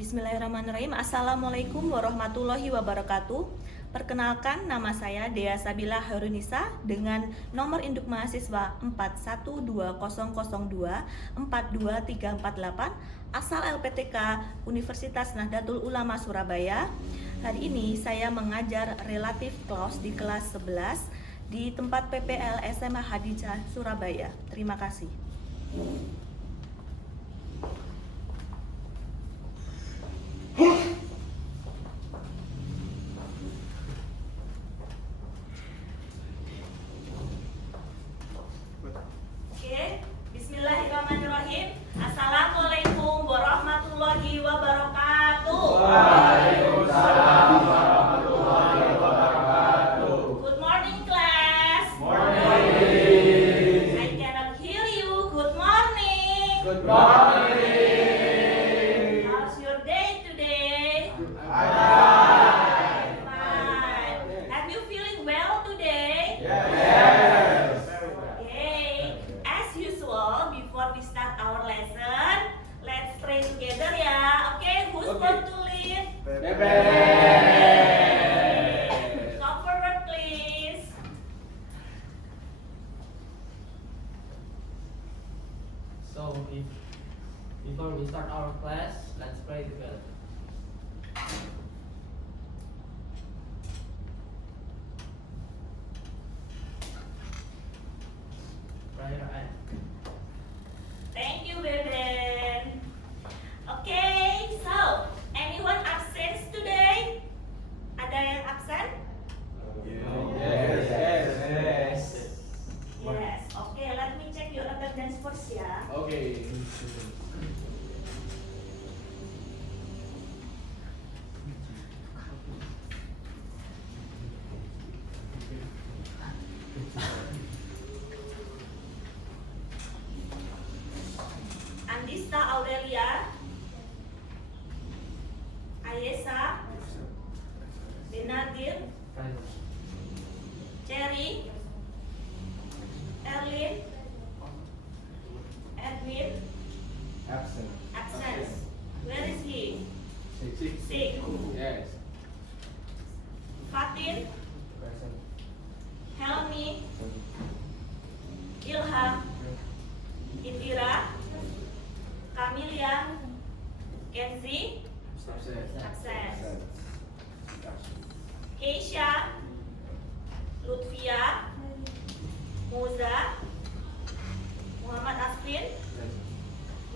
Bismillahirrahmanirrahim. Assalamualaikum warahmatullahi wabarakatuh. Perkenalkan, nama saya Dea Sabila Hairunisa dengan nomor induk mahasiswa 412002-42348 asal LPTK Universitas Nahdlatul Ulama Surabaya. Hari ini saya mengajar relative clause di kelas 11 di tempat PPL SMA Hadijah Surabaya. Terima kasih. Bismillahirrahmanirrahim. Assalamualaikum warahmatullahi wabarakatuh. Waalaikumsalam warahmatullahi wabarakatuh. Good morning, class. Morning. I cannot hear you. Good morning. Good morning. How's your day today? Fine. Fine. Have you feeling well today? Yes. Okay. As usual, before we start our lesson, let's pray together ya. Okay, who's Okay. going to lead? Bebe. Come forward, please. So, before we start our class, let's pray together. Prayer and Thank you, Beben. Okay, so anyone absent today? Ada yang absen? Yes. Yes. Okay, let me check your attendance first ya. Okay. Andista Aurelia, Ayesa, Benadir, prayer. Cherry, Erlin, Edwin, Absent. absent. Where is he? Six. Sick. Yes. Fatin, Present. Helmi, Ilham, Indira, Kamilia, Kenzi, Absent. absent. Keisha, Lutfia, Moza, Muhammad Asfin,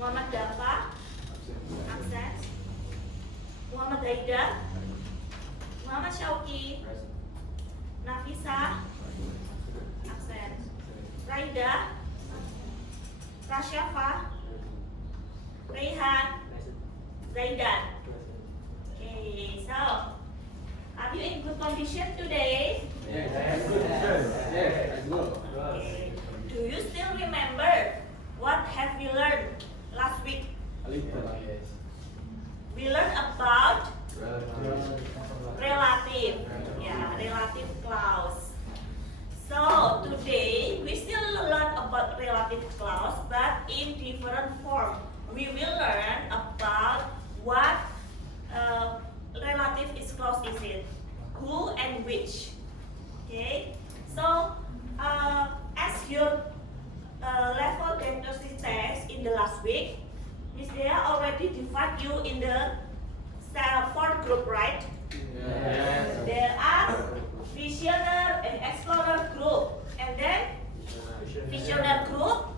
Muhammad Dafa, absent. Muhammad Daida, Muhammad Syauki, Nafisa, absent. Raida, Rasyafa, Rehan, Zaidan. Okay, so are you in good condition today? Yes. Yes. Good. Okay. Do you still remember what have we learned last week? A little. Yes. We learned about relative, relative clause. So today we still learn about relative clause, but in different form. We will learn about what relative clause is it, who and which. Okay. So as your level diagnosis test in the last week, Miss Dea already divided you in the 4 group, right? Yes. There are visioner and explorer group, and then visioner group,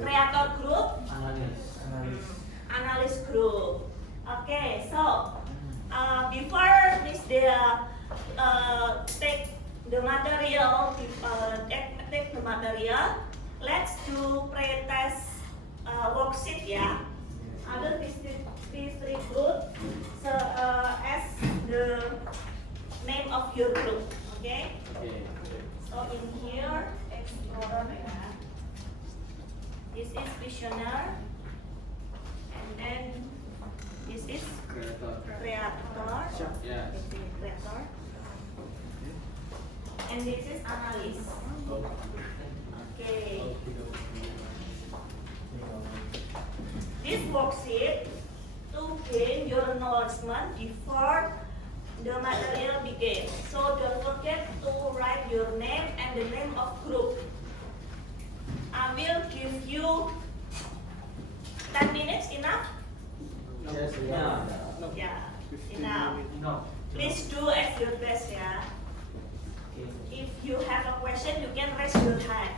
creator group, analyst group. Okay, so before Miss Dea take the material, let's do pre-test worksheet ya. I will distribute so as the name of your group. Okay. Okay. So in here, explorer ya. This is visioner, and then this is Creator. creator. Yes. This is creator, and this is analyst. Okay. This worksheet to gain your acknowledgement before the material begins. So don't forget to write your name and the name of group. I will give you 10 minutes enough? Yes, Yeah. Yeah, enough. No. Please do as your best, yeah. Okay. If you have a question, you can raise your hand.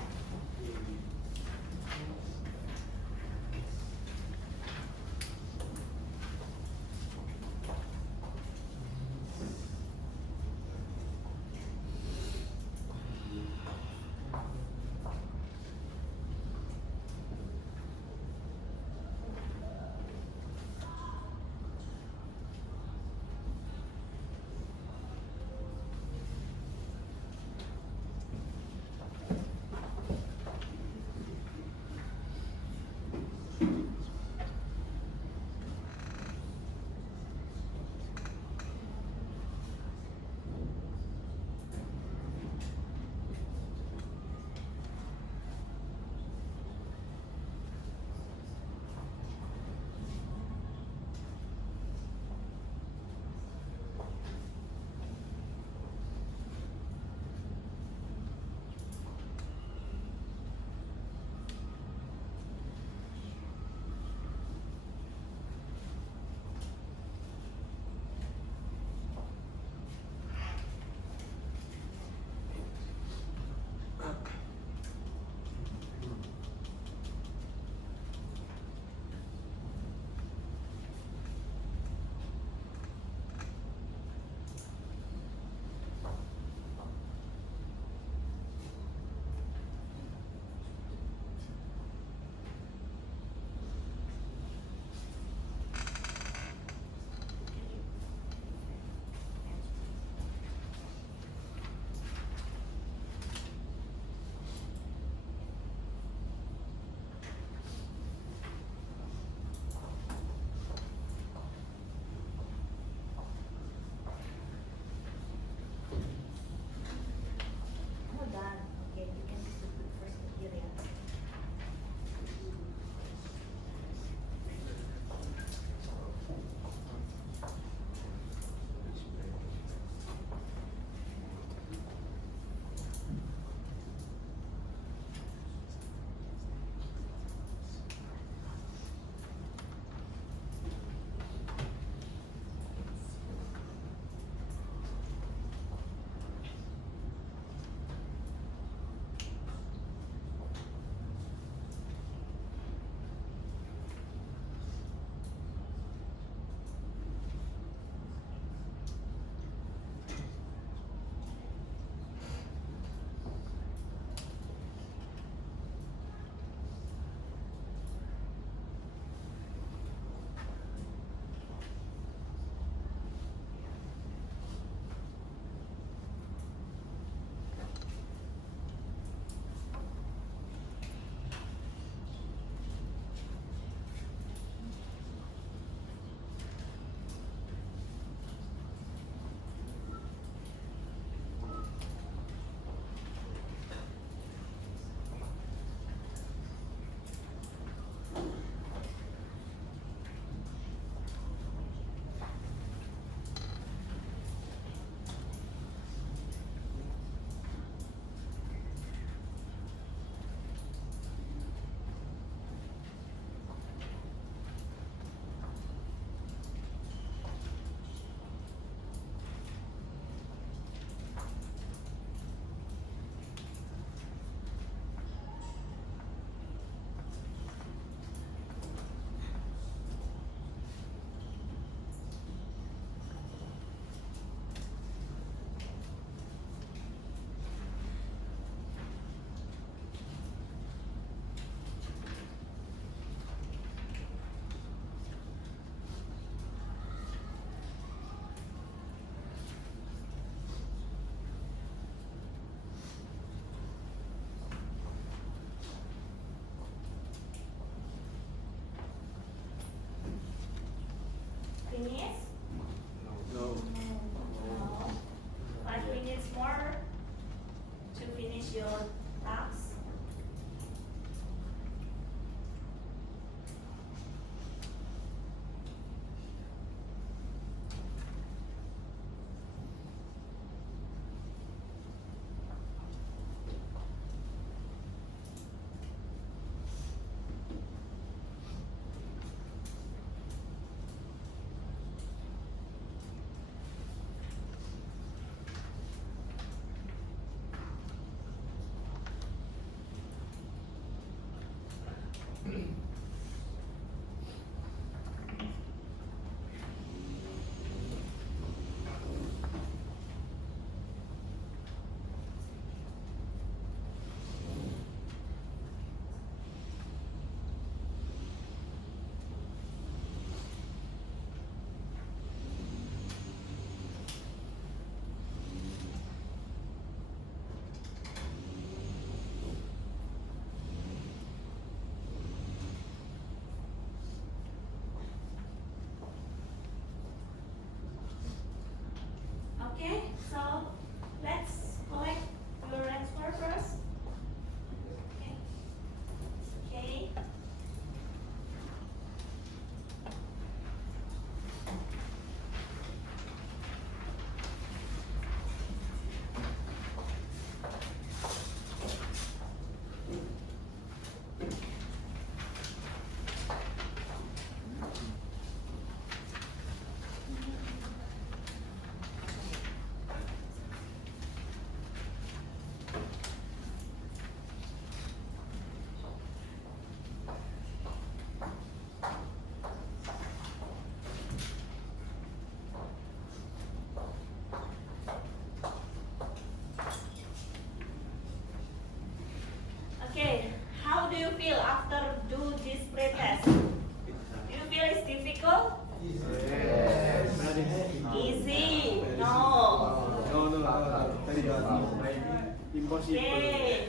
Okay.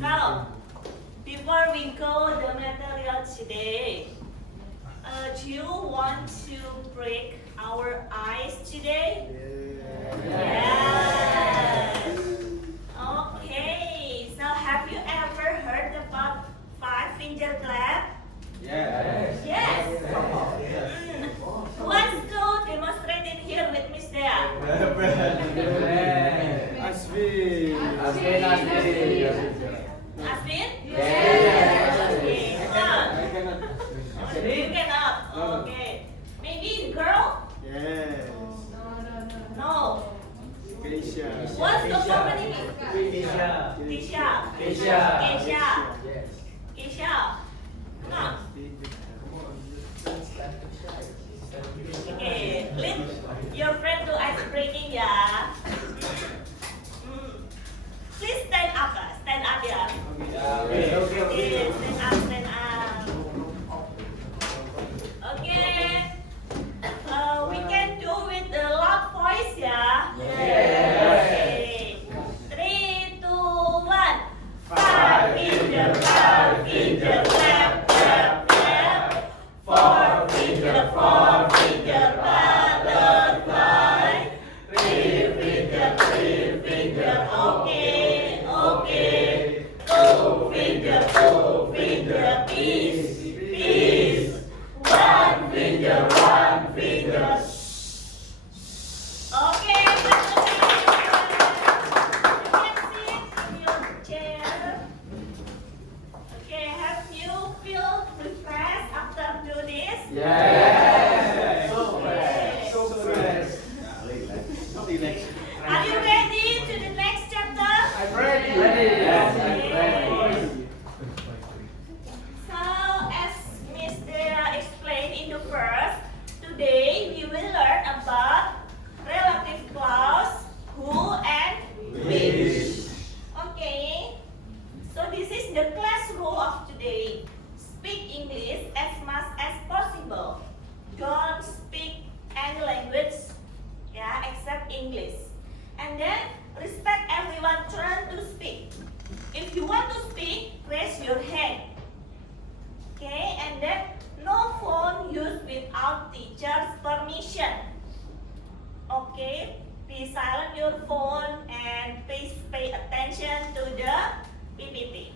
So, before we go the material today, do you want to break our ice today? Yes. Okay. So, have you ever heard about five finger clap? Yes. Yes. Who wants to demonstrate it here with Miss Dea? Asvin. Aswin? Yes. Okay. Come. I cannot. You cannot. Okay. Maybe girl? Yes. No. Keisha. What's the company name? Keisha. Tisha. Keisha. Keisha. Yes. Keisha. Come on. Okay. Lead your friend to ice breaking ya. Please stand up. Stand up ya. Okay. Okay. Stand up. Stand up. Okay. We can do with the loud voice ya. Okay. 3, 2, 1. Five finger, clap, clap, clap. Four finger, butterfly. Three finger, okay, okay. Two finger, peace, peace. One finger, okay, good. You can sit on your chair. Okay, have you feel refreshed after do this? Yes. So fresh. So fresh. Are you ready to the next chapter? I'm ready. Yes, I'm ready. So, as Miss Dea explained in the first, today we will learn about relative clause who and which. Okay. So this is the class rule of today. Speak English as much as possible. Don't speak any language, except English. And then respect everyone's turn to speak. If you want to speak, raise your hand. Okay, and then no phone used without teacher's permission. Okay, please silence your phone and please pay attention to the PPT.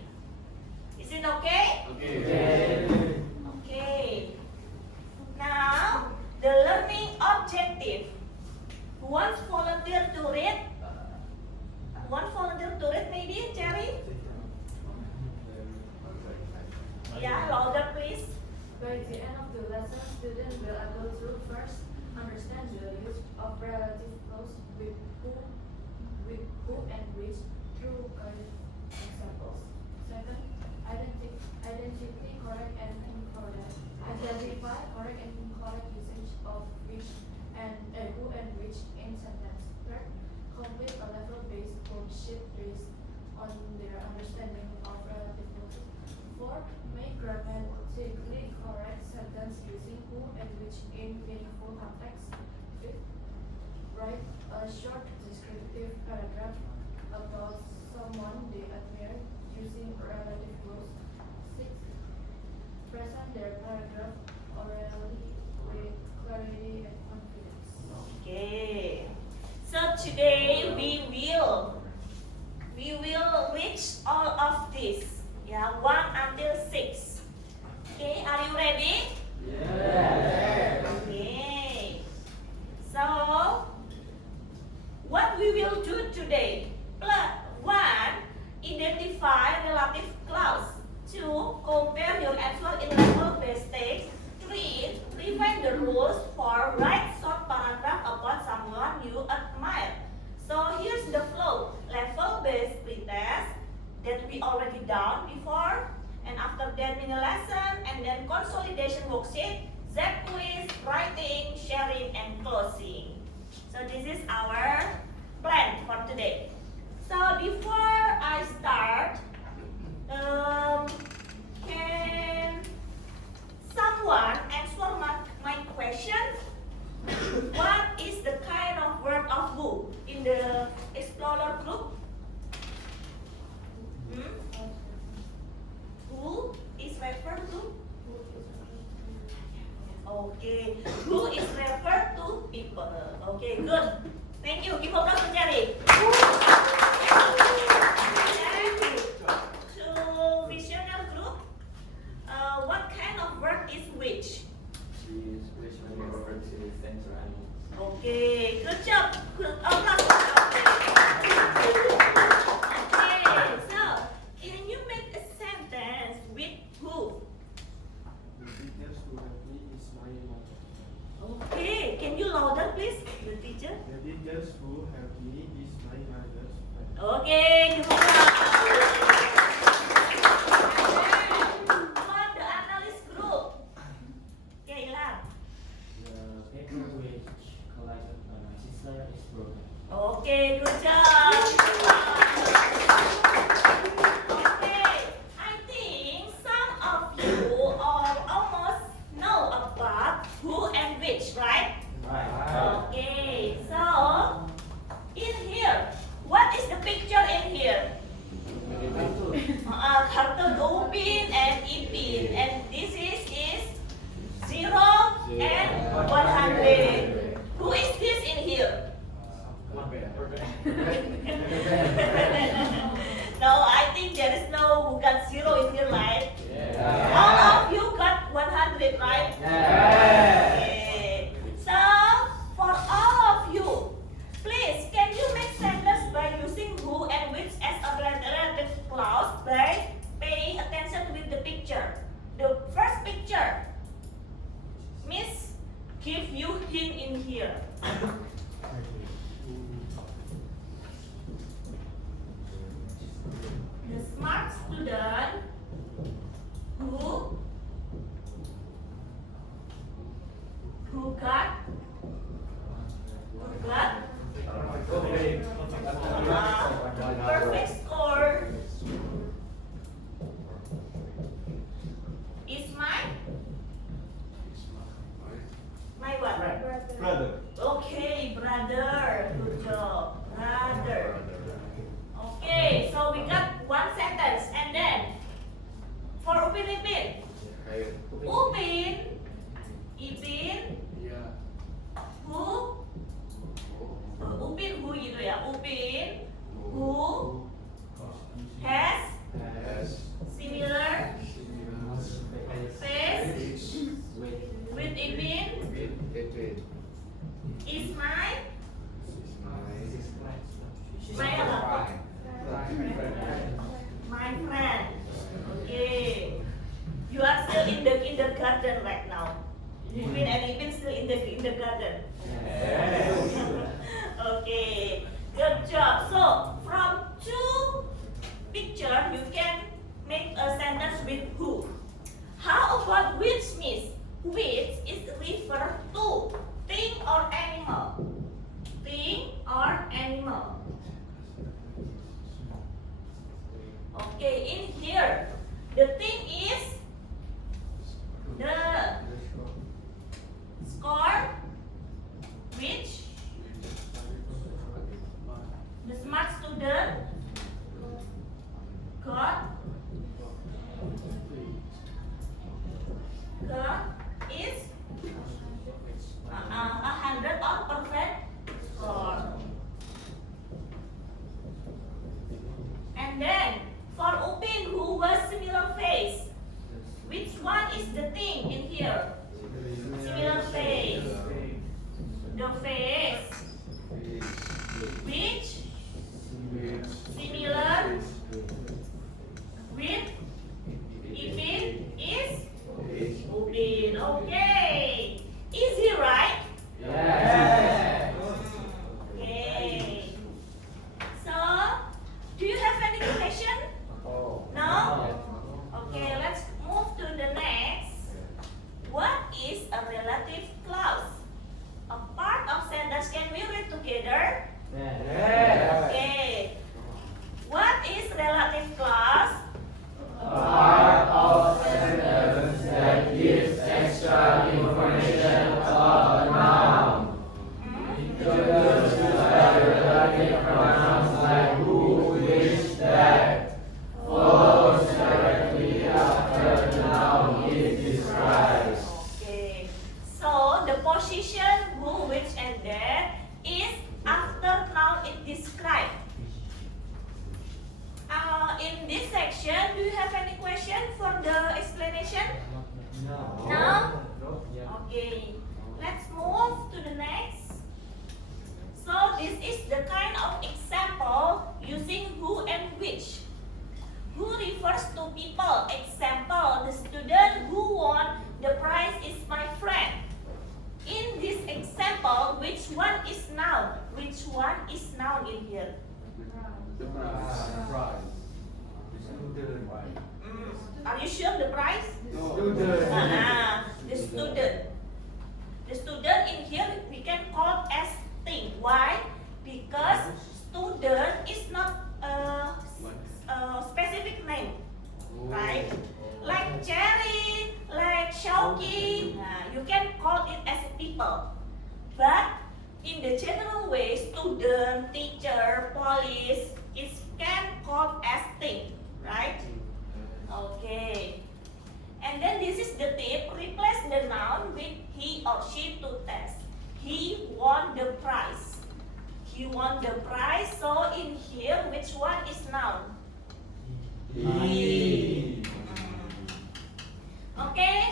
Is it okay? Okay. Okay. Now, the learning objective. Who wants volunteer to read? One volunteer to read maybe, Cherry? Yeah, louder please. By the end of the lesson, students will able to first understand the use of relative clause with who and which through examples. Second, identity correct and incorrect. Identify correct and incorrect usage of which and who and which in sentence. Third, complete a level-based worksheet based on their understanding of relative clauses. Fourth, make grammatically correct sentence using who and which in meaningful context. Fifth, write a short descriptive paragraph about someone they admire using relative clause. Sixth, present their paragraph orally with clarity and confidence. Okay. So today we will reach all of this. 1 until 6. Okay, are you ready? Yes. Okay. So what we will do today? 1. Identify relative clause. 2. Compare your answer in level-based text. 3. Revise the rules for write short paragraph about someone you admire. So here's the flow. Level-based pretest that we already done before, and after that mini lesson, and then consolidation worksheet, Zap quiz, writing, sharing, and closing. So this is our plan for today. So before I start, can someone answer my question? What is the kind of word of who in the Explorer group? Okay. Who is referred to people. Okay, good. Thank you. Give applause to Jerry. And to visionary group, what kind of word is which? Which one is referred to center animals? Okay, good job. Good applause. Okay, so can you make a sentence with who? The teachers who help me is my mother. Okay, can you louder please, the teacher? The teachers who help me is my mother's friend. Okay, give applause. For the analyst group, okay, Ilham. The paper which collected by my sister is broken. Okay, good job. Okay, I think some of you all almost know about who and which, right? Okay, so in here, what is the picture in here? Cartoon Upin and Ipin, and this is 0 and 100. Who is this in here? No, I think there is no who got 0 in here, right? All of you got 100, right? Okay. So, for all of you, please, can you make sentence by using who and which as a relative clause by paying attention with the picture? The first picture, Miss, give you hint in here. The smart student who got perfect score is my what? Brother. Okay, brother. Good job, brother. Okay, so we got one sentence, and then for Upin Ipin, Upin, Ipin, who, Upin who gitu ya, Upin who has similar face with Ipin is my apa? My friend. Okay. You are still in the kindergarten right now. Upin and Ipin still in the kindergarten. Okay. Good job. So from two pictures you can make a sentence with who. How about which, Miss? Which is refer to thing or animal? Thing or animal? Okay, in here, the thing is the score which the smart student got is 100 on perfect score. And then for Upin who was similar face, which one is the thing in here? Similar face. The face which similar with Ipin is Upin. Okay. Easy, right? Okay. So, do you have any question? No? Okay, let's move to the next. What is a relative clause? A part of sentence. Can we read together? Okay. What is relative clause? Part of sentence that gives extra information about a noun. Introduce relative pronouns like who, which, that. Follows directly after the noun is described. Okay. student in here we can call as thing. Why? Because student is not a specific name, right? Like Cherry, like Shauki, you can call it as people. But in the general way, student, teacher, police, it can call as thing, right? Okay. And then this is the tip. Replace the noun with he or she to test. He won the prize. He won the prize. So in here, which one is noun? He. Okay.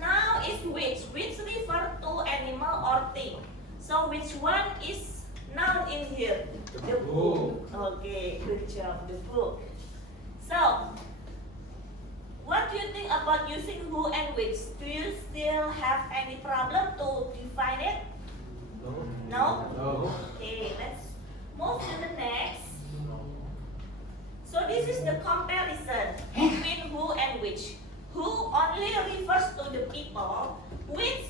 Now is which. Which refer to animal or thing. So which one is noun in here? The book. Okay, good job. The book. So, what do you think about using who and which? Do you still have any problem to define it? No? No. Okay, let's move to the next. So this is the comparison between who and which. Who only refers to the people, which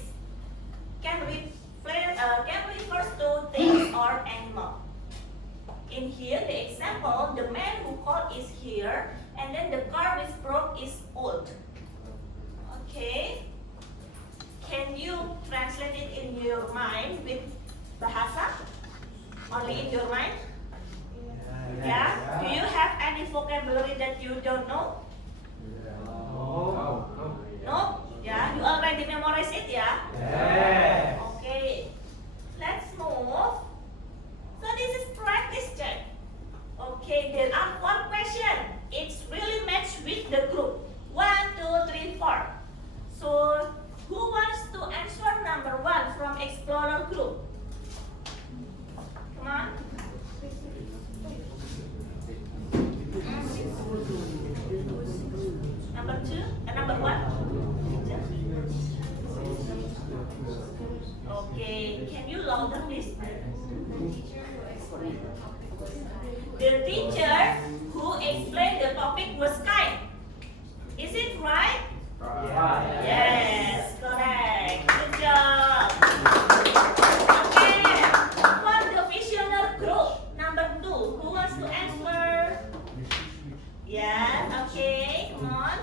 can refers to things or animal. In here, the example, the man who called is here, and then the car which broke is old. Okay. Can you translate it in your mind with bahasa? Only in your mind? Yeah? Do you have any vocabulary that you don't know? No? Yeah? You already memorize it, yeah? Yes. Okay. Let's move. So this is practice check. Okay, there are 4 questions. It's really matched with the group. 1, 2, 3, 4. So who wants to answer number 1 from Explorer group? Come on. Number 2, number 1. Okay, can you louder please? The teacher who explained the topic was kind. Is it right? Yes, correct. Good job. Okay, for the visioner group, number 2, who wants to answer? Yeah, okay, come on.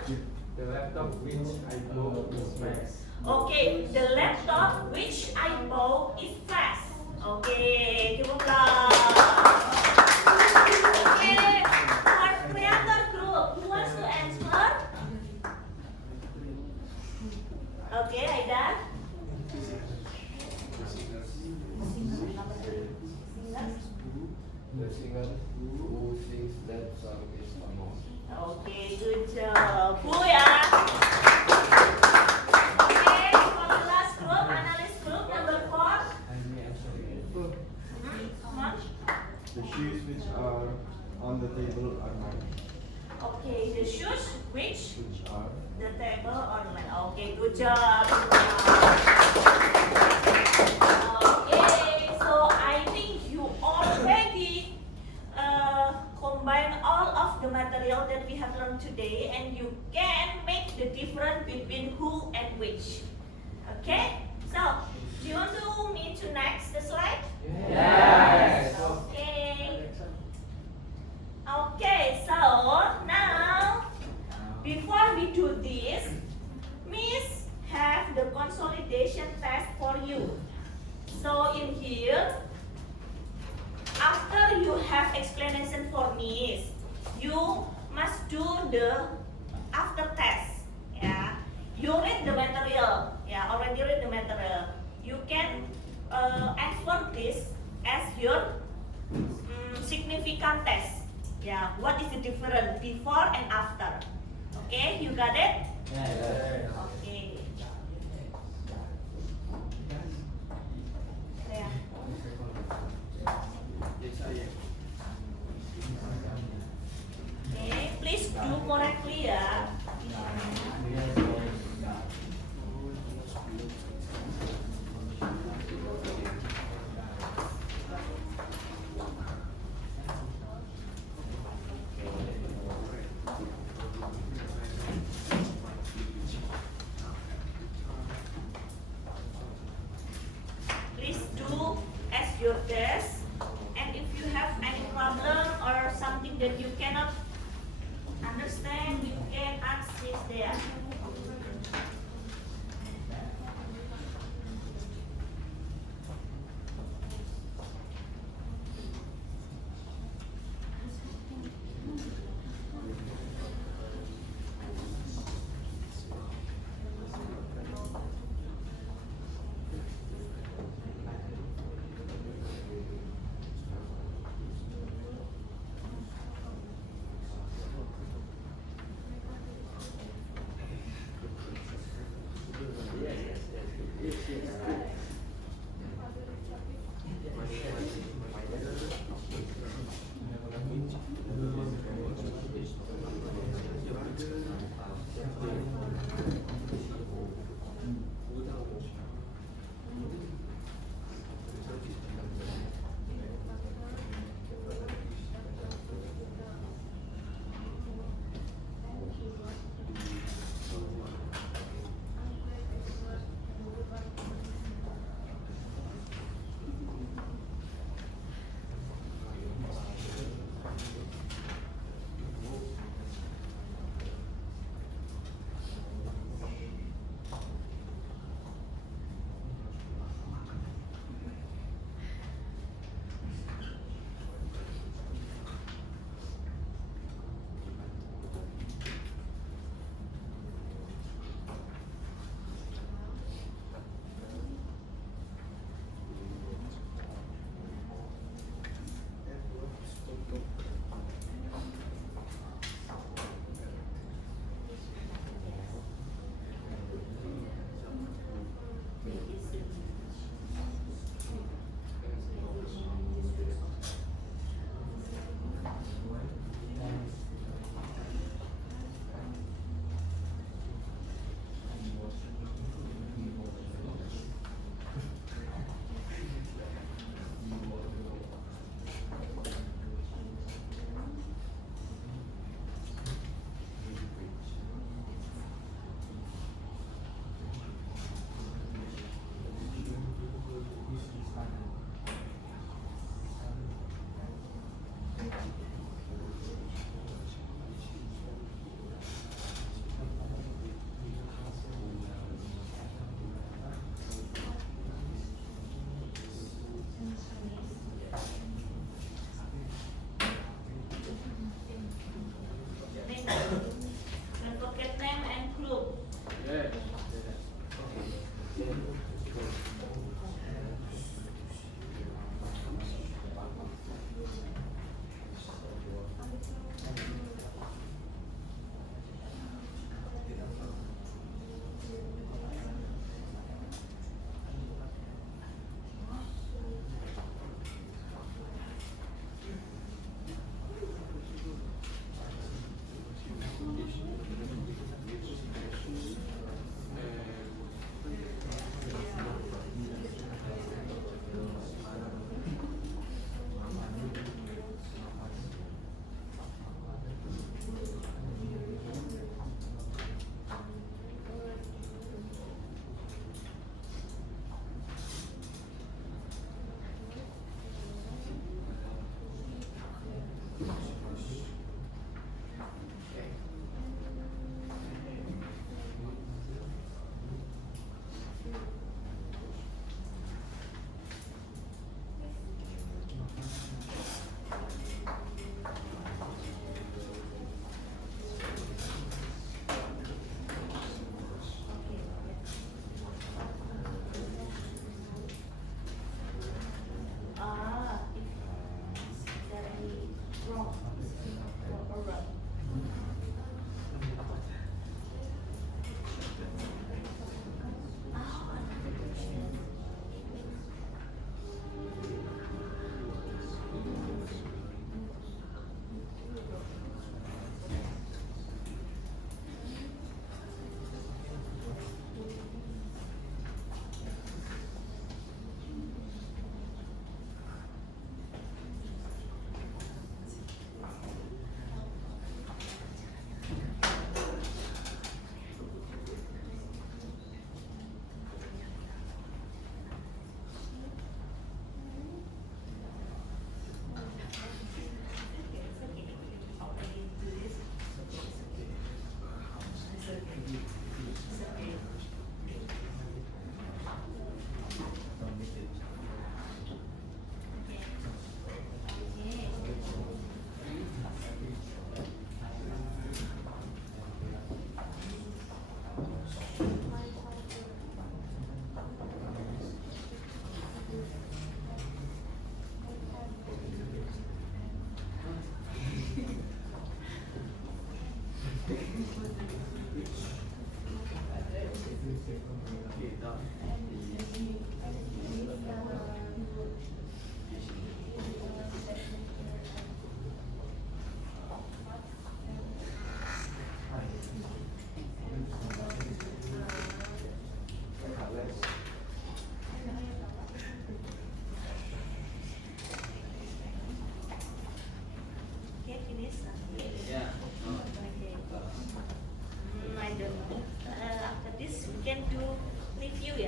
The laptop which I bought is fast. Okay, the laptop which I bought is fast. Okay, give applause. Okay, for creator group, who wants to answer? Okay, Aidan. The singer who sings that song is famous. Okay, good job. Who ya? Okay, for the last group, analyst group number 4. Come on. The shoes which are on the table are mine. Okay, the shoes which Which are the table online. Okay, good job. Okay, so I think you already combine all of the material that we have learned today, and you can make the difference between who and which. Okay, so do you want to me to next the slide? Yes. Okay. Okay, so now before we do this, Miss have the consolidation test for you. So in here, after you have explanation for Miss, you must do the after test. Yeah, you read the material. Yeah, already read the material. You can answer this as your significant test. Yeah, what is the difference before and after? Okay, you got it? Yes. Okay. Yeah. Yes, I am. Okay, please do correctly ya. Don't forget name and group. Yes.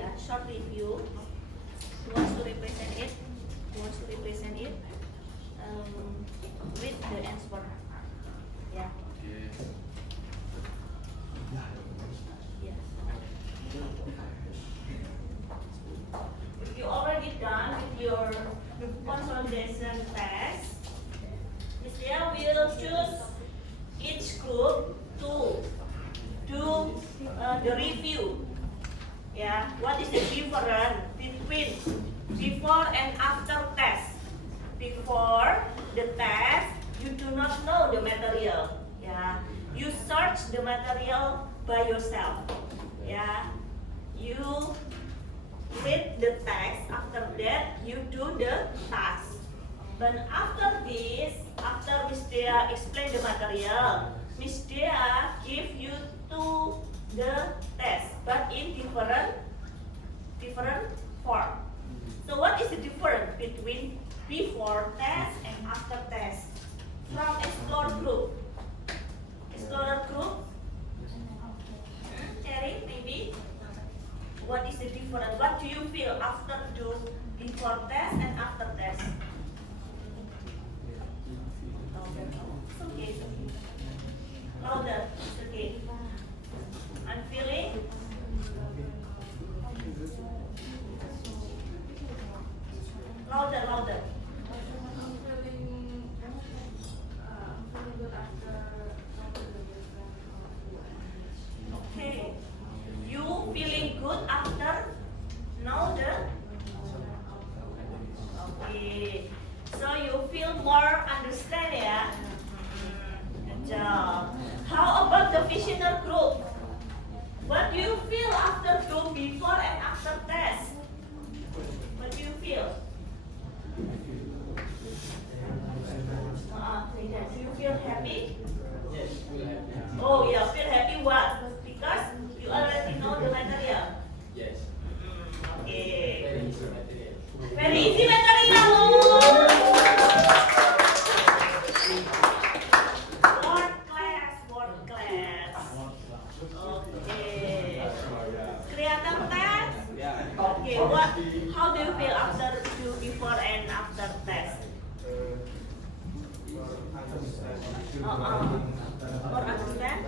ya, short review. Who wants to represent it? Who wants to represent it? With the answer. Yeah. Yes. If you already done with your consolidation test, Miss Dia will choose each group to do the review. Yeah, what is the difference between before and after test? Before the test, you do not know the material. Yeah, you search the material by yourself. Yeah, you read the text. After that, you do the task. But after this, after Miss Dea explain the material, Miss Dea give you to the test, but in different form. So what is the difference between before test and after test? From Explorer group. Explorer group. Cherry, maybe. What is the difference? What do you feel after do before test and after test? It's okay, it's okay. Louder, it's okay. I'm feeling. Louder, louder. I'm feeling good after Okay. You feeling good after know the? Okay. So you feel more understand ya? Good job. How about the visionary group? What do you feel after do before and after test? What do you feel? Do you feel happy? Yes, we'll have that. Oh yeah, feel happy what? Because you already know the material. Yes. Okay. Very easy material. Very easy material. Word class, word class. Okay. Creator test. Okay, what? How do you feel after do before and after test? More understand?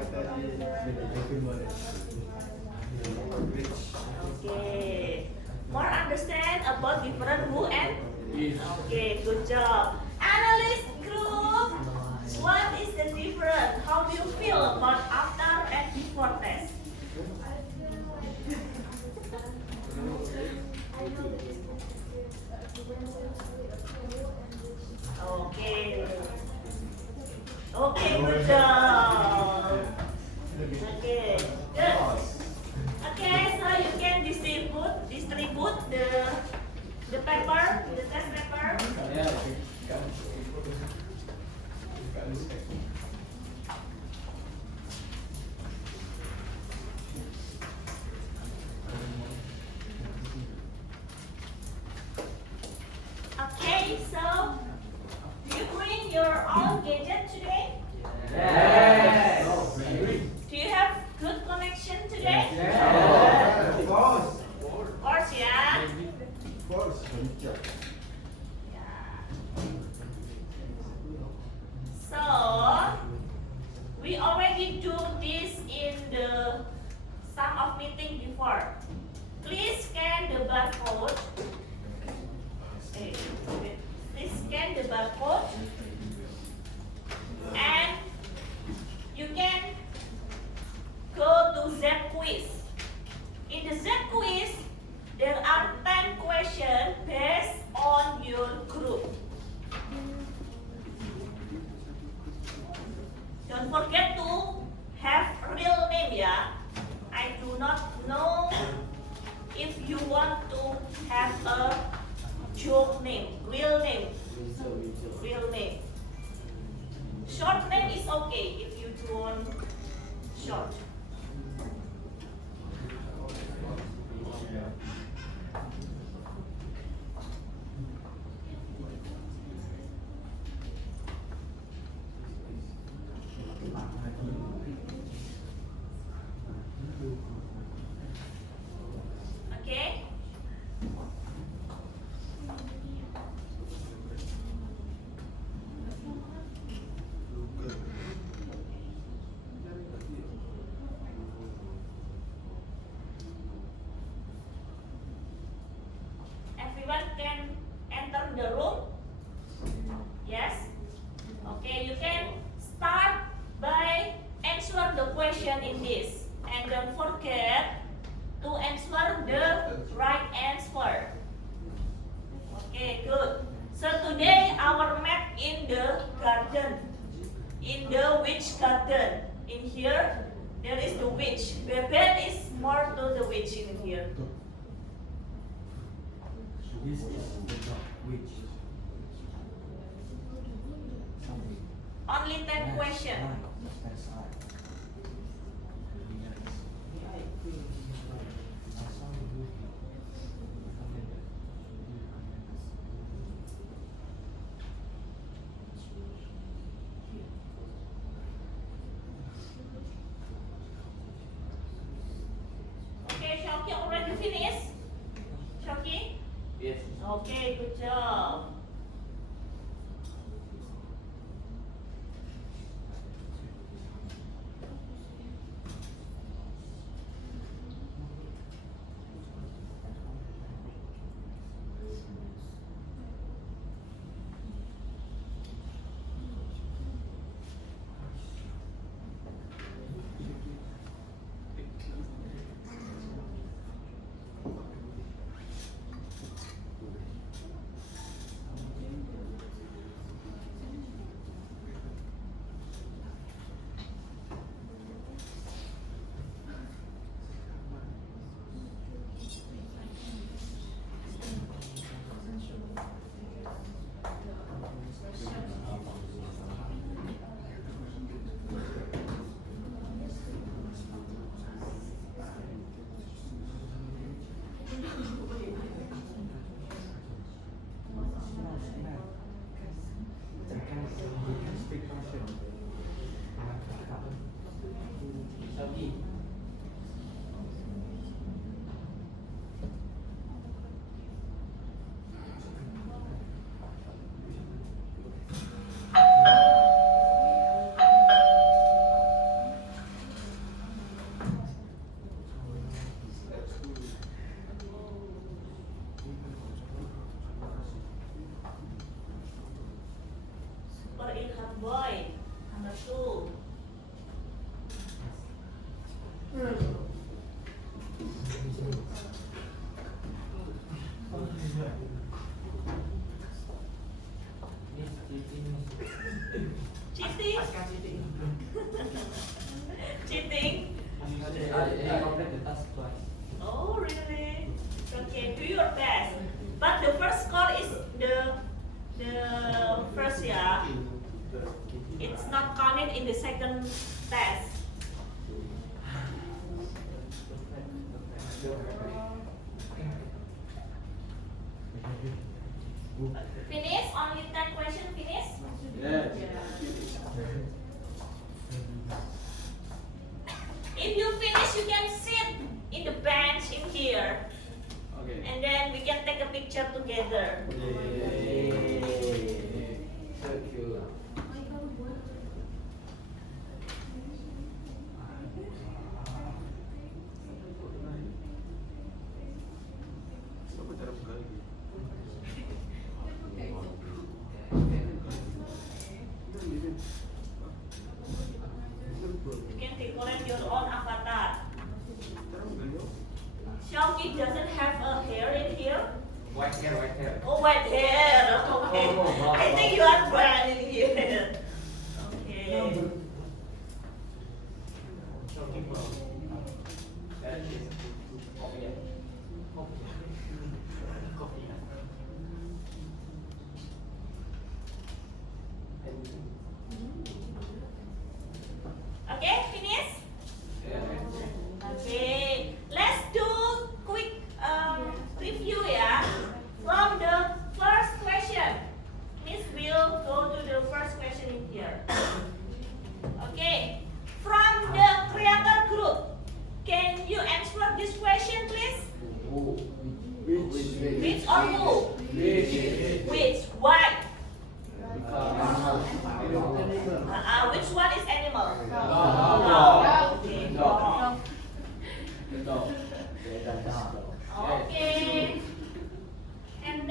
Okay. More understand about different who and? Okay, good job. Analyst group. What is the difference? How do you feel about after and before test? Okay. Okay, good job. Okay, good. Okay, so you can distribute the paper, the test paper. Okay, so do you bring your own gadget today? Yes. Do you have good connection today? Of course. Of course, yeah. Of course. So we already do this in the sum of meeting before. Please scan the barcode. Okay. Please scan the barcode, and you can go to Z quiz. In the Z quiz, there are 10 questions based on your group. Don't forget to have real name, yeah. I do not know if you want to have a joke name, real name. Real everyone can enter the room? Yes? Okay, you can start by answer the question in this. And don't forget to answer the right answer. Okay, good. So today our map in the garden. In the witch garden. In here, there is the witch. Beben is more to the witch in here. This is the dog which Only 10 questions. Okay, Shoki already finished? Shoki? Yes. Okay, good job. Shoki. Super Ilham Boy. Number 2. Miss cheating. Cheating? Cheating? I complete the task twice. Oh, really? Okay, do your best. But the first score is the first, yeah. It's not counted in the second test. Finish? Only 10 questions finish? yes. If you finish, you can sit in the bench in here. Okay. And then we can take a picture together. So cute. Apa cara buka lagi? You can decorate your own avatar. Cara buka yuk. Shoki doesn't have a hair in here. White hair, white hair. Oh, white hair. Okay. Oh, I think you are brown in here. Okay. Shoki bro. That is coffee. Kopi. Okay, finish? Okay. Let's do quick review, yeah. From the first question, Miss will go to the first question in here. Okay. From the creator group, can you answer this question, please? Which or who? Which? Why? Which one is animal? Dog. Okay. Dog. Dog. Dog. Okay. And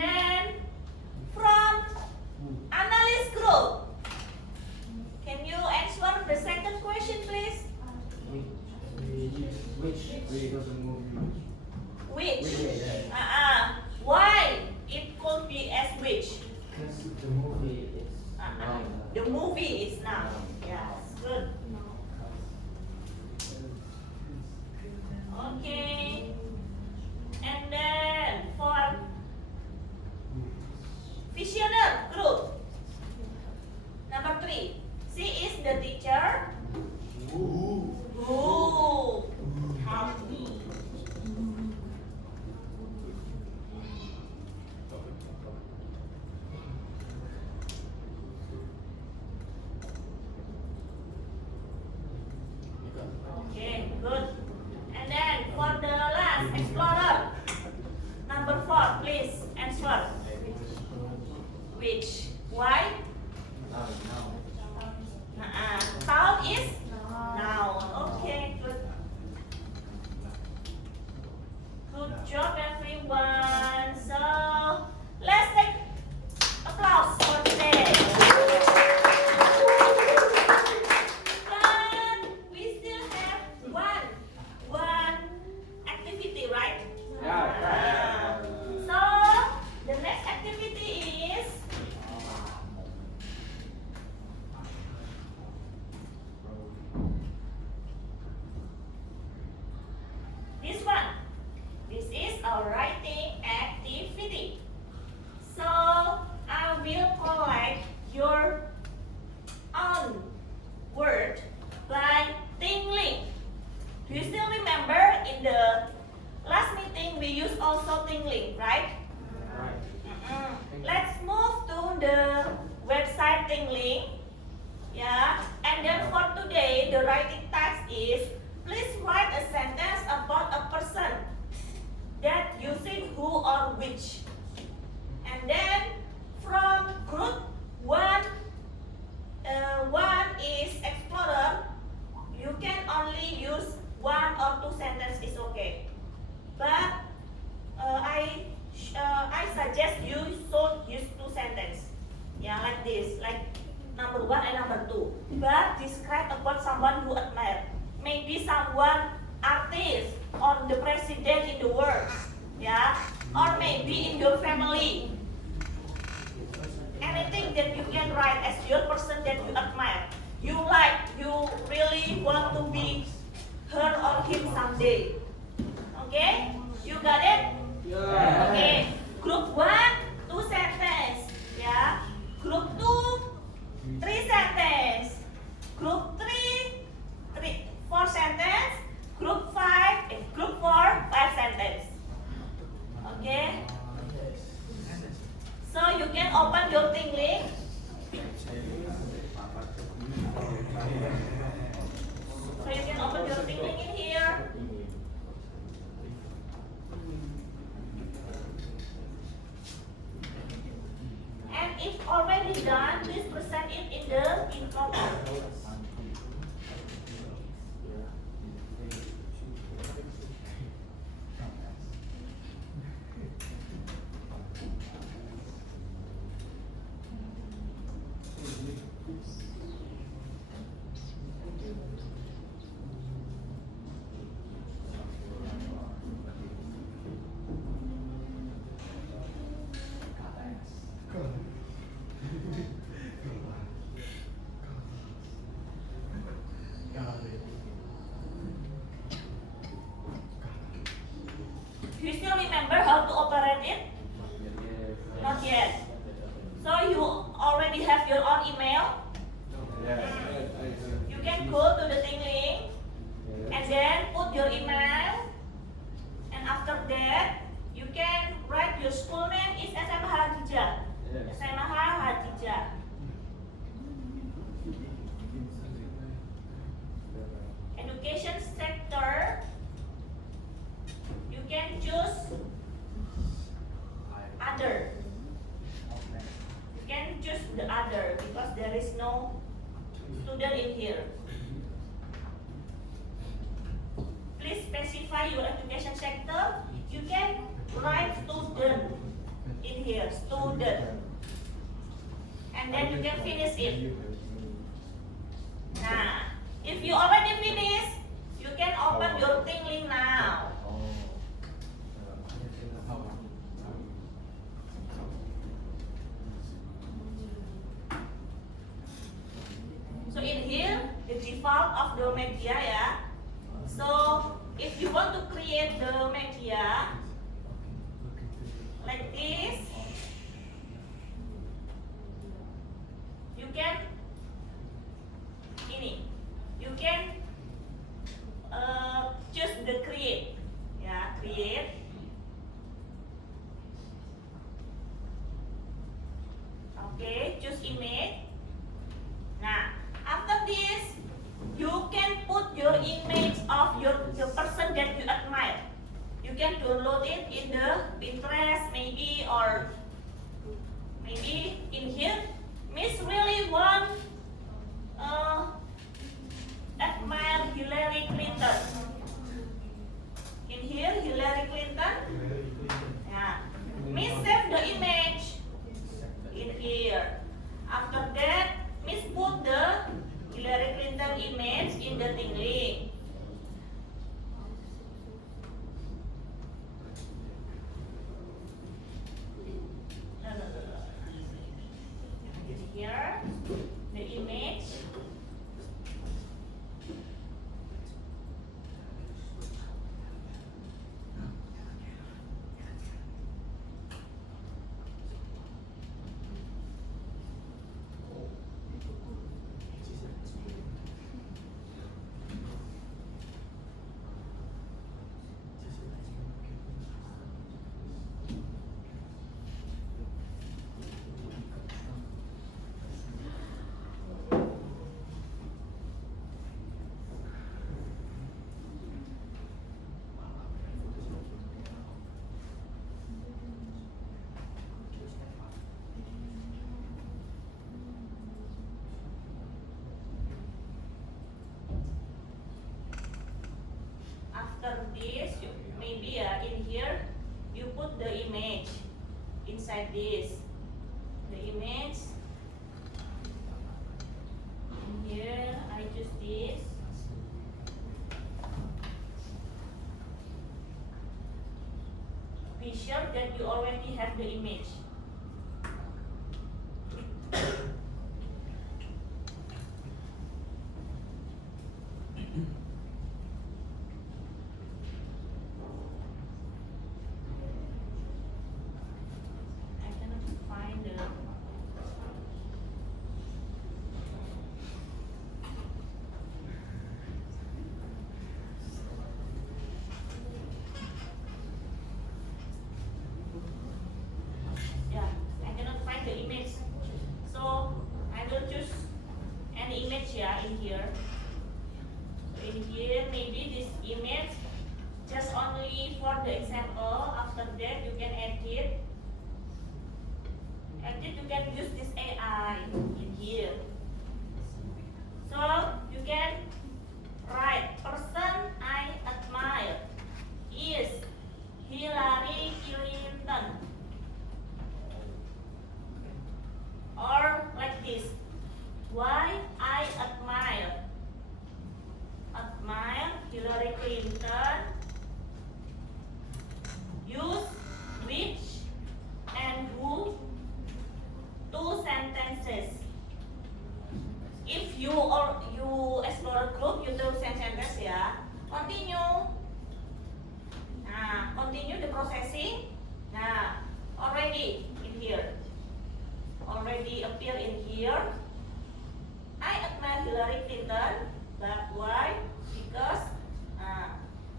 Number 4, please answer. Which? Why? Town is noun. Okay, good. Good job, everyone. So let's take applause for today. But we still have one activity, right? So the next activity is this one. This is a writing activity. So I will collect your own word by tingling. Do you still remember in the last meeting we used also tingling, right? Let's move to the website tingling. Yeah, and then for today the writing task is please write a sentence about a person that using who or which. And then from group one is explorer. You can only use 1 or 2 sentences is okay. But I suggest you should use 2 sentences. Yeah, like this, like number 1 and number 2. But describe about someone you admire. Maybe someone artist or the president in the world. Yeah, or maybe in your family. Anything that you can write as your person that you admire. You like, you really want to be her or him someday. Okay? You got it? Yeah. Okay. Group 1, 2 sentences. Yeah. Group 2, 3 sentences. Group 3, 4 sentences. Group 4, 5 sentences. Okay? So you can open your tingling. So you can open your tingling in here. And if already done, please present it in the intro. Do you still remember how to operate it? Not yet. So you already have your own email. You can go to the tingling and then put your email. And after that, you can write your school name is SMA Hadijah. SMA Hadijah. Education sector. You can choose other. You can choose the other because there is no student in here. Please specify your education sector. You can write student in here, student. And then you can finish it. Nah, if you already finished, you can open your tingling now. So in here, the default of the media, yeah. So if you want to create the media like this, you can choose the create, yeah, create. Okay, choose image. Nah, after this, you can put your image of the person that you admire. You can download it in the Pinterest Maybe in here, Miss really want admire Hillary Clinton. In here, Hillary Clinton. Yeah. Miss save the image in here. After that, Miss put the Hillary Clinton image in the tingling. Here, the image. After this, maybe in here, you put the image inside this. The image. In here, I choose this. Be sure that you already have the image. I cannot find the. Yeah, I cannot find the image. So I will choose any image in here. So in here, maybe this image just only for the example. After that, you can edit. Edit, you can use this AI in here. So you can write person I admire is Hillary Clinton. Or like this. Why I admire Hillary Clinton. Use which and who. 2 sentences. If you or you explore group, you do sentence ya. Continue. Nah, continue the processing. Nah, already in here. Already appear in here. I admire Hillary Clinton, but why? Because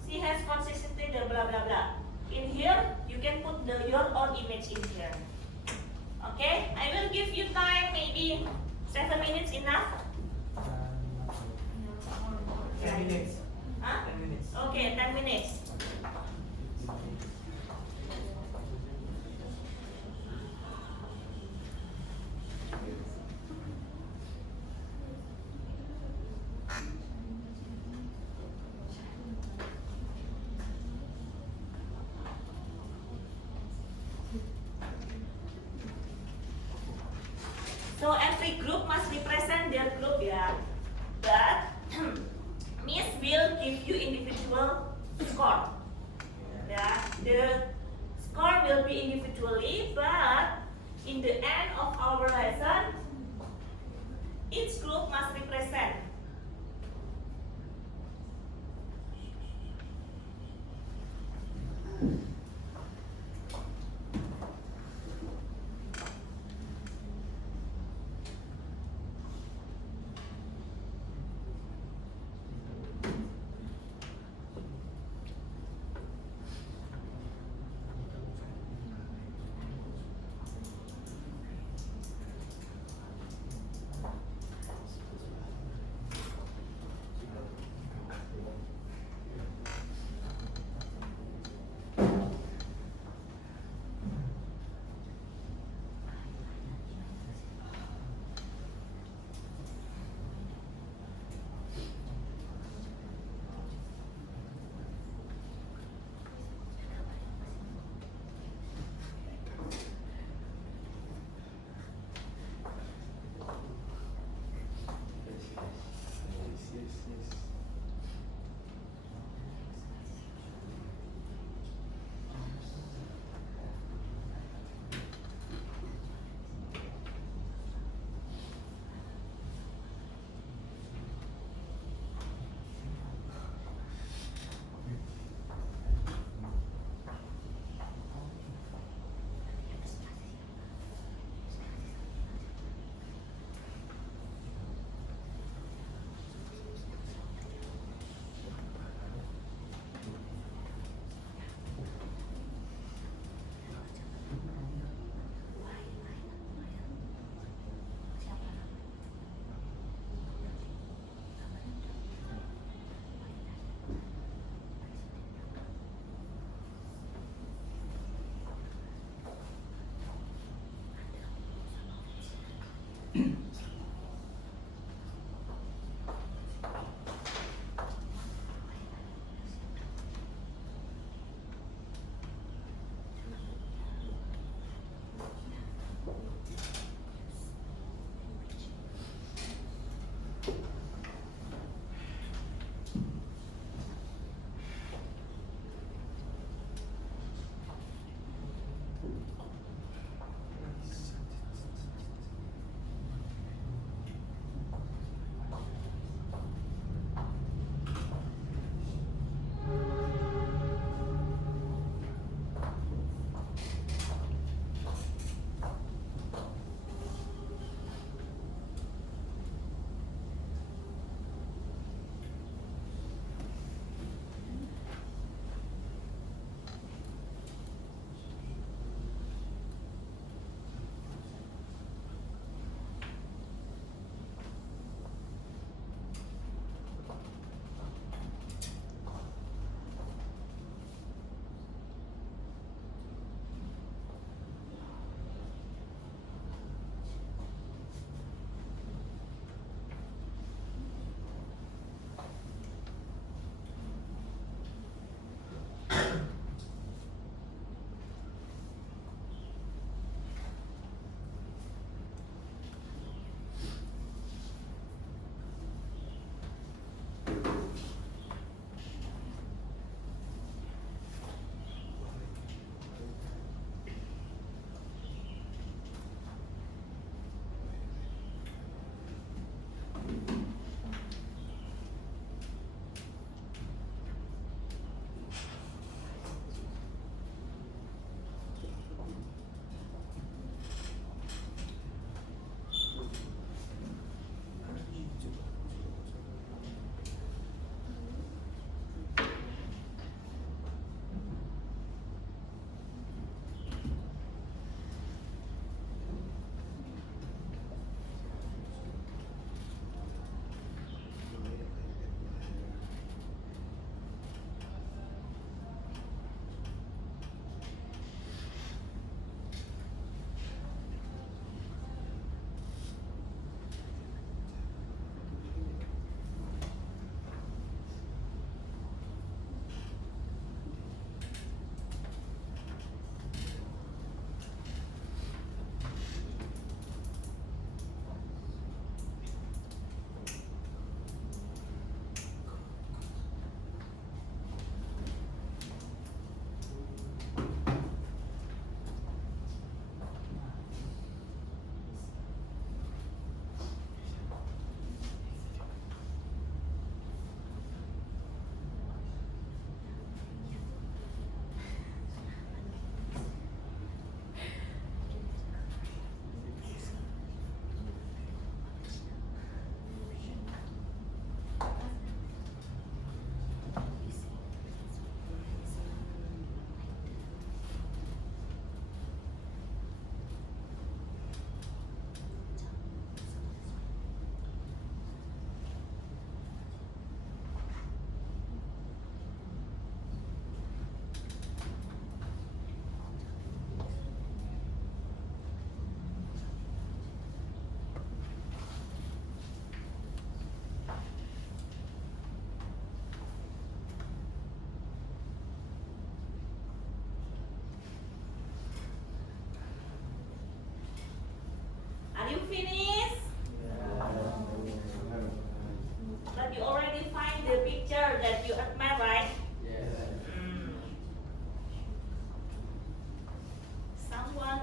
she has consistency, the blah blah blah. In here, you can put your own image in here. Okay, I will give you time, maybe 7 minutes enough. 10 minutes. Huh? 10 minutes. Okay, 10 minutes. So every group must represent their group ya. But Miss will give you individual score. Yeah, the score will be individually, but in the end of our lesson, each group must represent.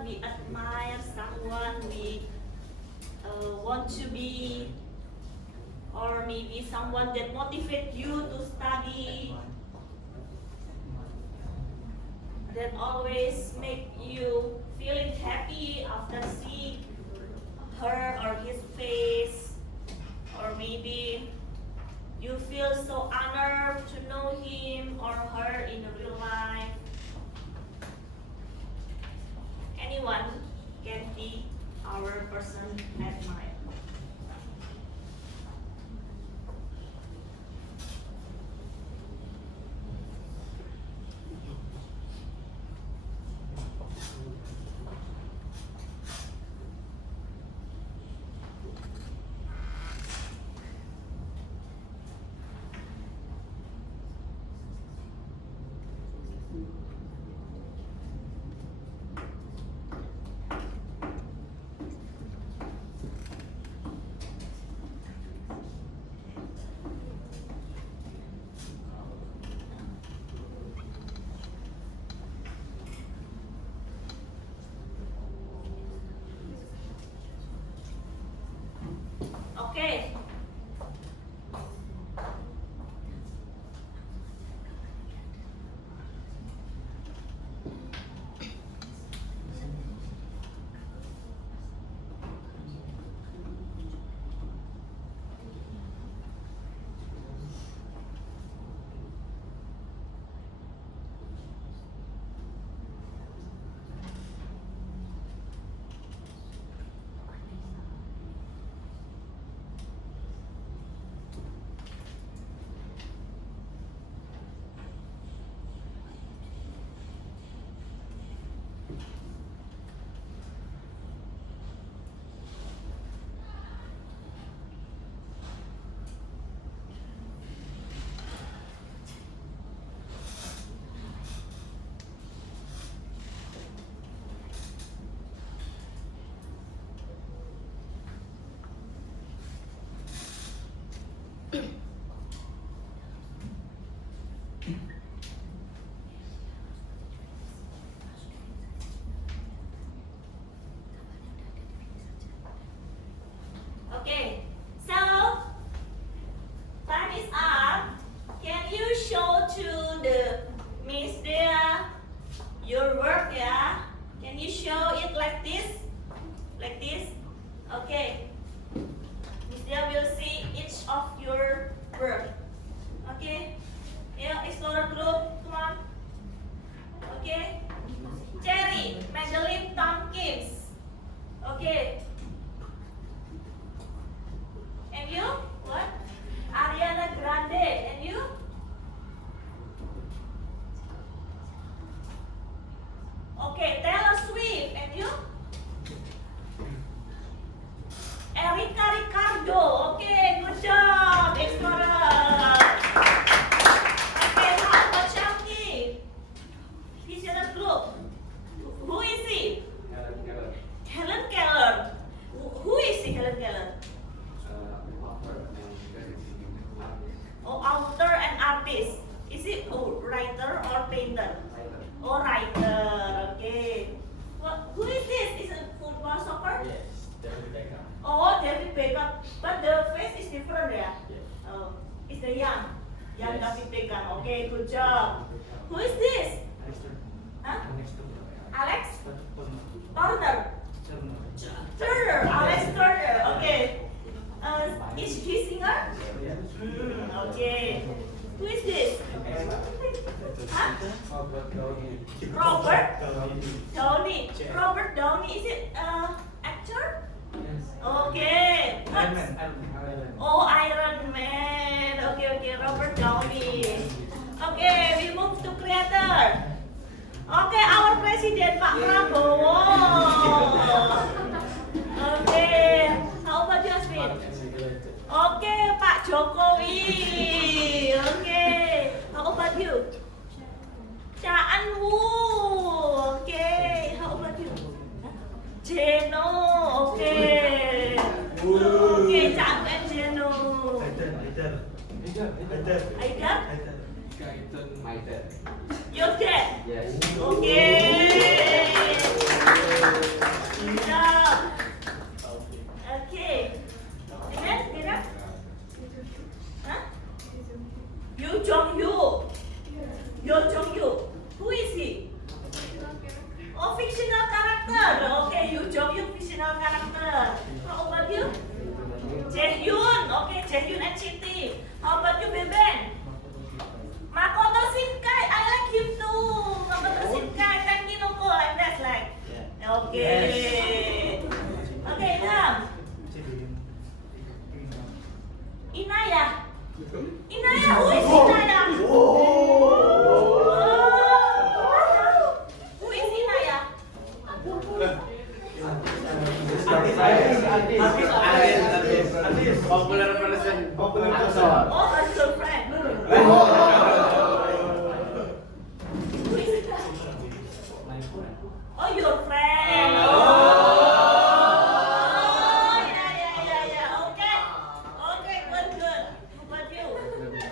someone we admire, someone we want to be, or maybe someone that motivate you to study, that always make you feeling happy after seeing her or his face, or maybe you feel so honored to know him or her in real life. Anyone can be our person admired. Okay. Okay, so time is up. Can you show to the Miss Dea your work, yeah? Can you show it like this? Like this? Okay. Miss Dea will see each of your work. Okay? Yeah, Explorer group, come on. Okay? Cherry, Madeline Tompkins. Okay. And you? What? Ariana Grande. And you? Okay, Taylor Swift. And you? Erika Ricardo. Okay, good job, Explorer. Okay, how about Chunky? He's in a group. Who is he? Helen Keller. Who is he, Helen Keller? Oh, author and artist. Is it writer or painter? Oh, writer. Okay. Who is this? Is it football, soccer? Yes, David Beckham. Oh, David Beckham. But the face is different, yeah? Yes. Oh, it's the young Yes. David Beckham. Okay, good job. Who is this? Huh? Alex Turner. Turner. Alex Turner. Okay. Is he singer? Okay. Who is this? Huh? Robert Downey. Robert Downey. Is it actor? Okay. Oh, Iron Man. Okay. Robert Downey. Okay, we move to creator. Okay, our president Pak Prabowo. Okay, how about Jasmine? Okay, Pak Jokowi. Okay, how about you? Cha An Woo. Okay, how about you? Jeno. Okay. Okay, Cha An and Jeno. Aida? My dad. Your dad? Yes. Okay. Okay. Okay, Ilham. Inaya. Inaya, who is Inaya? Who is Inaya? Popular person. Popular person. Oh, her girlfriend. Who is it? Oh, your friend. Oh, yeah. Okay. Okay, good. How about you?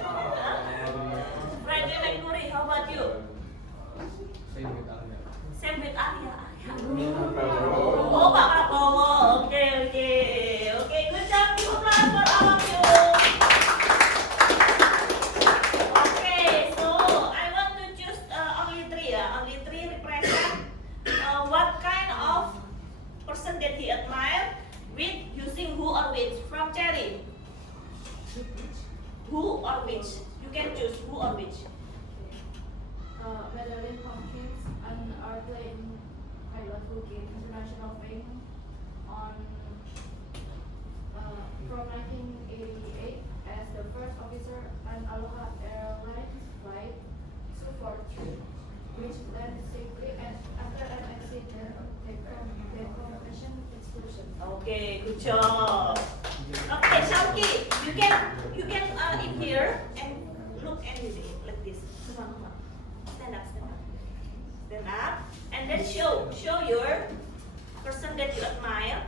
Huh? Freddie Mercury, how about you? Same with Arya. Oh, Pak Prabowo. Okay. Good job, you applause for all of you. Okay, so I want to choose only three. Only three represent what kind of person that he admire with using who or which from Cherry. Who or which? You can choose who or which. Madeline Tompkins, an airplane pilot who gained international fame on from 1988 as the first officer on Aloha Airlines Flight 243, which landed safely after an accident decompression explosion. Okay, good job. Okay, Shauki, you can in here and look and like this. Come on. Stand up, and then show your person that you admire.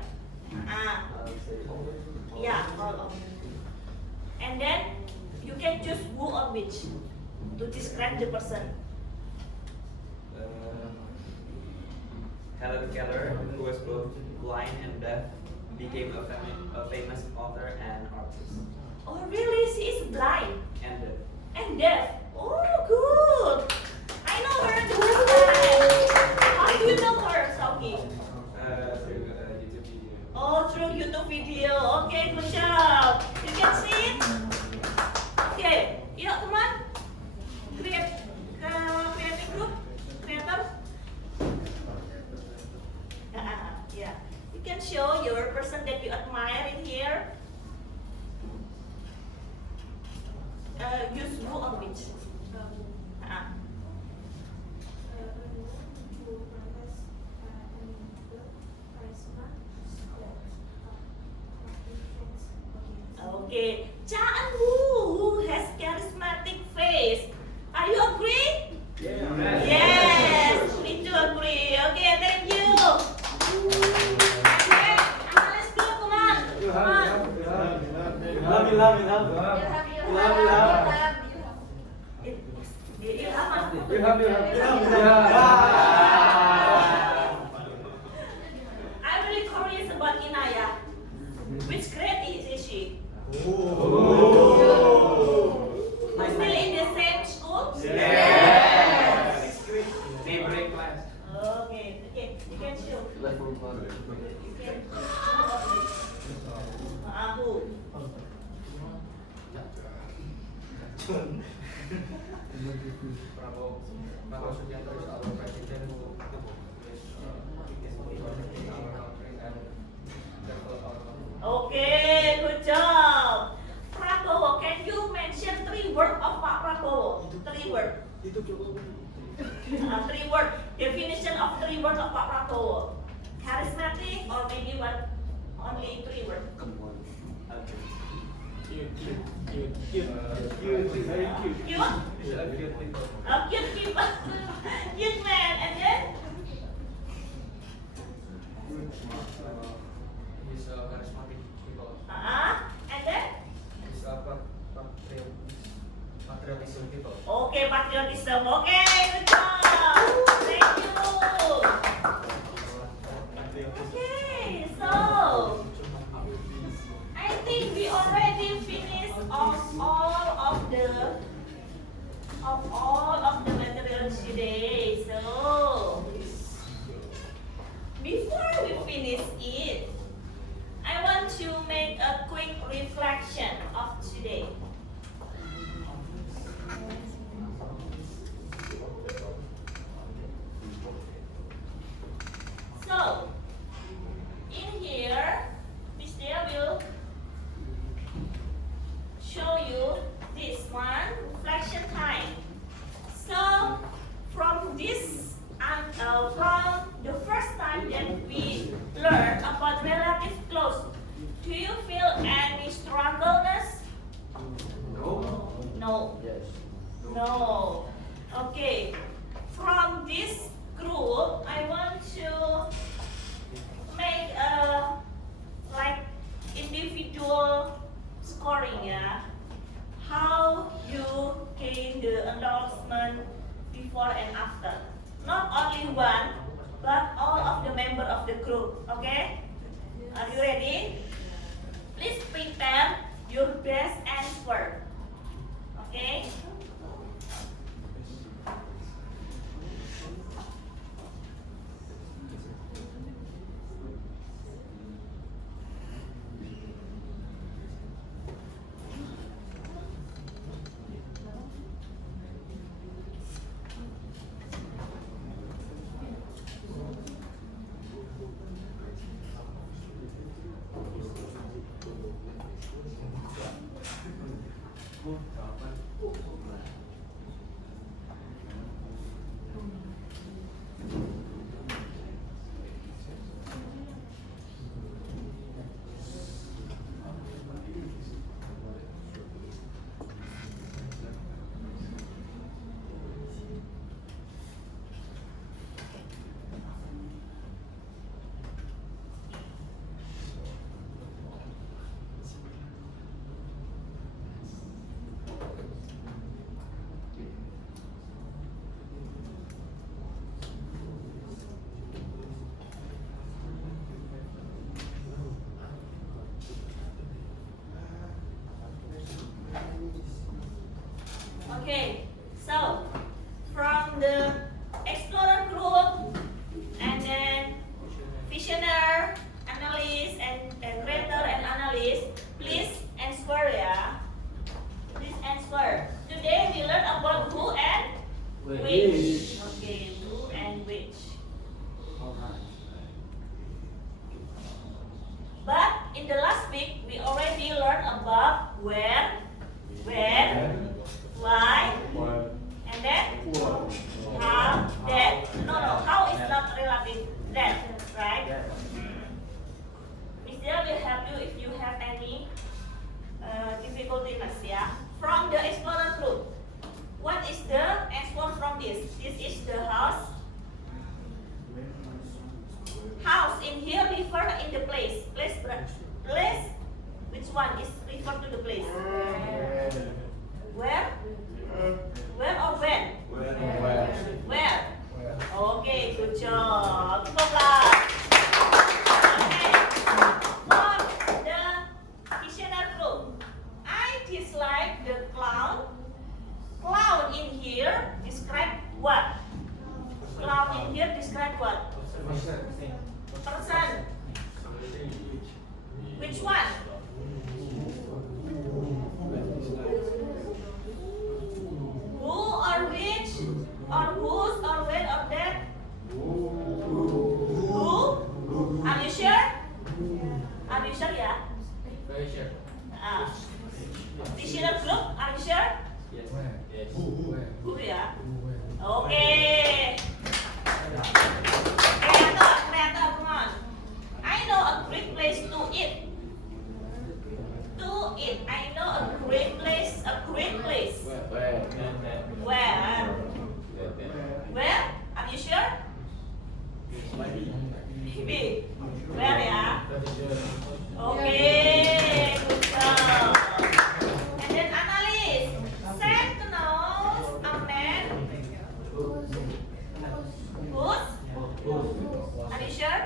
Yeah, all of them. And then you can choose who or which to describe the person. Helen Keller, who was both blind and deaf, became a famous author and artist. Oh, really? She is blind And deaf. and deaf. Oh, good. I know her too. How do you know her, Sauki? Through YouTube video. Oh, through YouTube video. Okay, good job. You can see it. Okay, yuk teman. Creative group, creators. Yeah, you can show your person that you admire in here. Use who or which. Okay, Cha Eun Woo, who has charismatic face. Are you agree? Yes, me too agree. Okay, thank you. Okay, let's go. Come on. I'm really curious about Inaya. Which grade is she? Still in the same school? Yes. Neighboring class. Okay, you can show. You can. Who? Prabowo Subianto is our president who is our country and develop our country. Okay, good job. Prabowo, can you mention 3 words of Pak Prabowo? 3 words. 3 words. Definition of 3 words of Pak Prabowo. Charismatic or maybe what? Only 3 words. Cute. Very cute. Cute? He's a cute people. Cute people. Cute man. And then? He's a charismatic people. And then? He's a patriotism people. Okay, patriotism. Okay, good job. Thank you. Okay, so I think we already finished all of the materials today. So before we finish it, I want to make a quick reflection of today. So group. Okay? Are you ready? Please prepare your best answer. Okay? Okay, so from the explorer group and then visioner, analyst, and creator and analyst, please answer ya. Please answer. Today we learn about who and which. Okay, who and which. But in the last week we already learned about where, when, why, and then how, that. No, how is not relative. That, right? Miss Dia will help you if you have any difficulties, yeah. From the explorer group, what is the answer from this? This is the house. House in here refer in the place. Place. Which one is refer to the place? Where? Where or when? Where? Okay, good job. Give applause. Okay. For the visioner group, I dislike the clown. Clown in here describe what? Clown in here describe what? Person. Which one? Who or which or whose or when or that? Who? Are you sure? Are you sure, yeah? Very sure. Visioner group, are you sure? Yes. Who, yeah? Okay. Creator, come on. I know a great place to eat. To eat. I know a great place. A great place. Where? Where? Are you sure? Maybe. Where, yeah? Okay. Good job. And then analyst. Set to nose a man. Whose? Are you sure?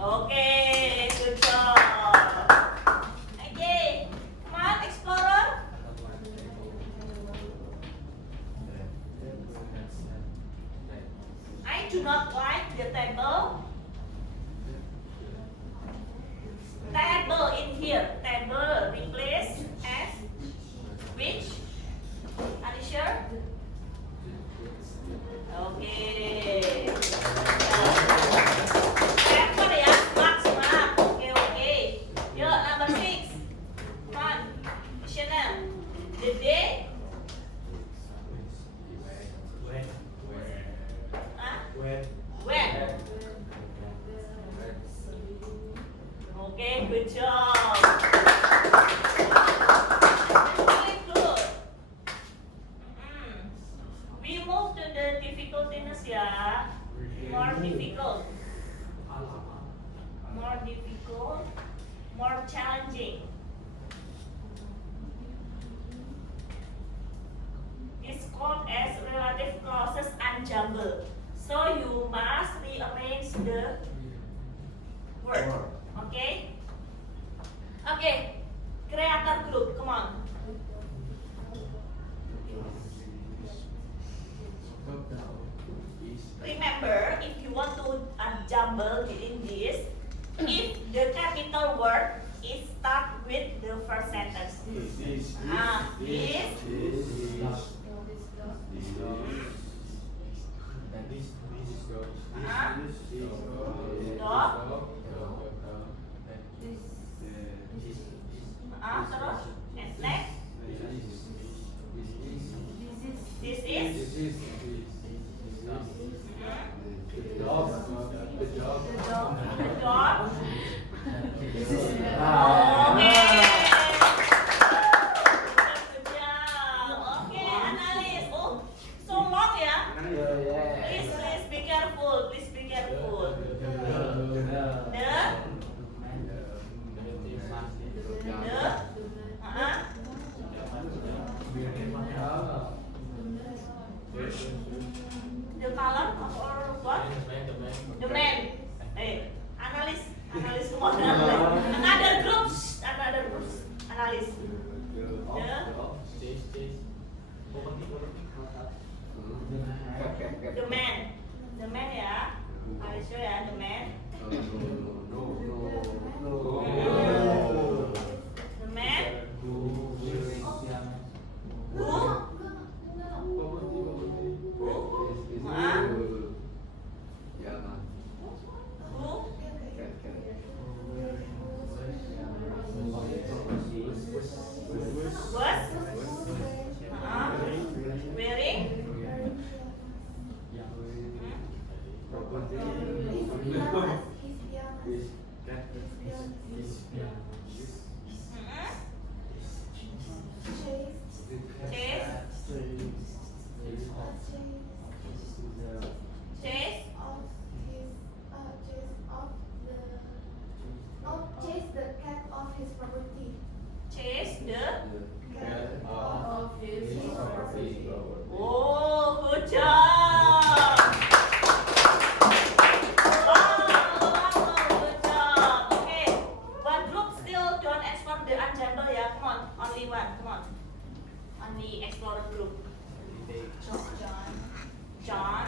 Okay, good job. Okay, come on, explorer. I do not like the table. Table in here. Table replace as which? Are you sure? Okay. Table ya, mark. Okay. Yuk, number 6. Come on. Visioner. The day. Huh? When? Okay, good job. Very good. We move to the difficultness ya. More difficult. More difficult. More challenging. It's called as relative clauses ensemble. So you must rearrange example in this, if the capital word is start with the first sentence. This. Ah, this. Ah, dog. Ah, terus. And next. This is. The dog. Oh, okay. Good job. Okay, analysis. Oh, so long ya. Please be careful. Please be careful. The color or what? The man. Analysis. Come on, analysis. Another groups. Analysis. The man ya. I show ya the man. The man. Wearing. Chase the cat off his property. Chase the. Of his property. Oh, good job. Good job. Okay, one group still don't explore the ensemble ya. Come on, only one. Come on, only explore group. John.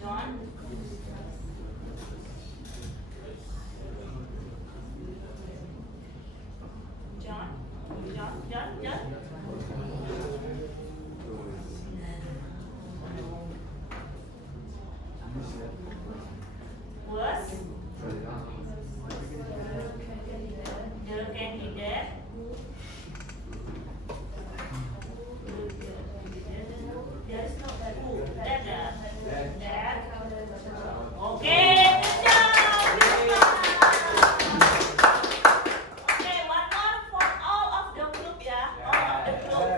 John. Was the candidate there is no who that. Okay, good job. Okay, one more for all of the group ya. All of the group.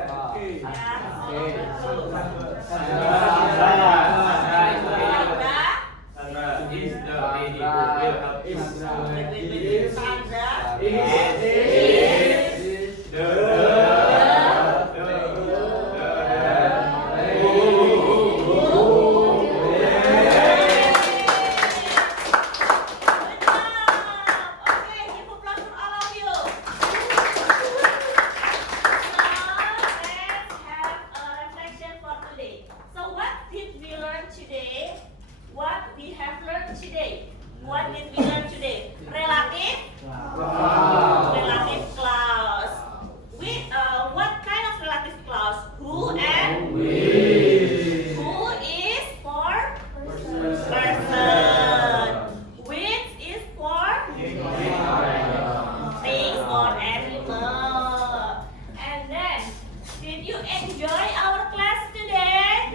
Ya, all of the group. Sandra. Is the lady who will help you. Sandra. Okay, give applause for all of you. Let's have a reflection for today. So what did we learn today? What we have learned today? What did we learn today? Relative clause. With what kind of relative clause? Who and which. Who is for person. Which is for things or animal. And then, did you enjoy our class today?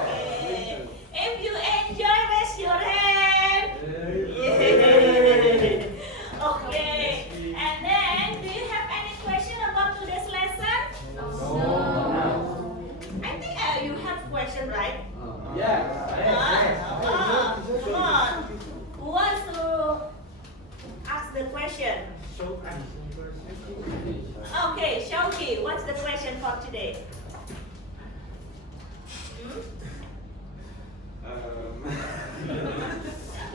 Okay. If you enjoy, raise your hand. Okay. And then, do you have any question about today's lesson? I think you have question, right? Come on. Who wants to ask the question? Okay, Shauki, what's the question for today?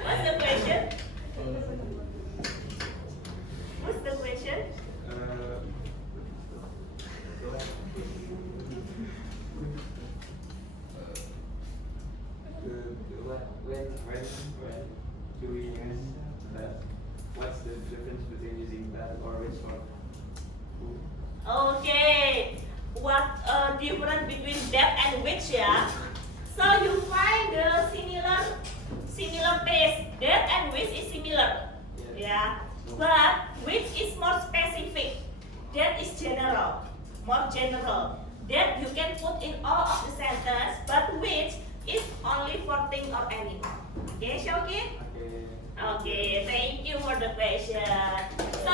What's the question? What's the question? difference between that and which ya. So you find the similar base. That and which is similar. Yeah. But which is more specific. That is general. More general. That you can put in all of the sentence, but which is only for thing or animal. Okay, Shoki? Okay. Okay, thank you for the question. So,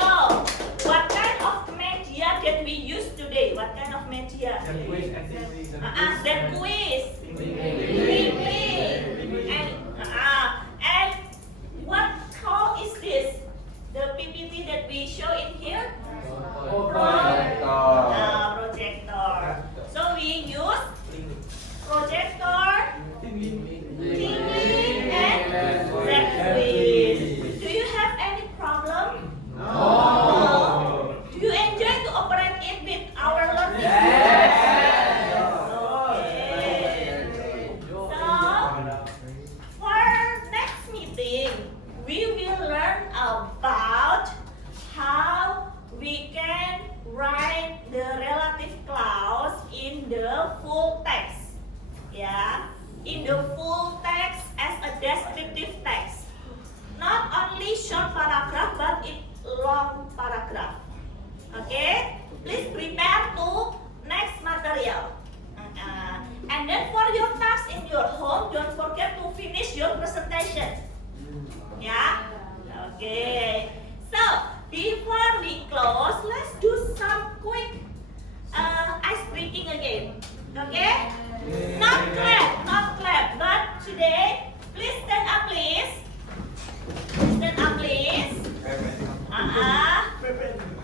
what kind of media that we use today? What kind of media? The quiz activity. The quiz. And what call is this? The PPT that we show in here? Projector. So we use projector, tingling, and that quiz. Do you have any problem? No. Do you enjoy to operate it with our learning? Okay. So, for next meeting, we will learn about how we can write the relative clause in the full text. Yeah, in the full text as a descriptive text. Not only short paragraph, but it long paragraph. Okay, please prepare to next material. And then for your task in your home, don't forget to finish your presentation. Yeah, okay. So before we close, let's do some quick ice breaking again. Okay? Not clap, but today, please stand up, please. Stand up, please.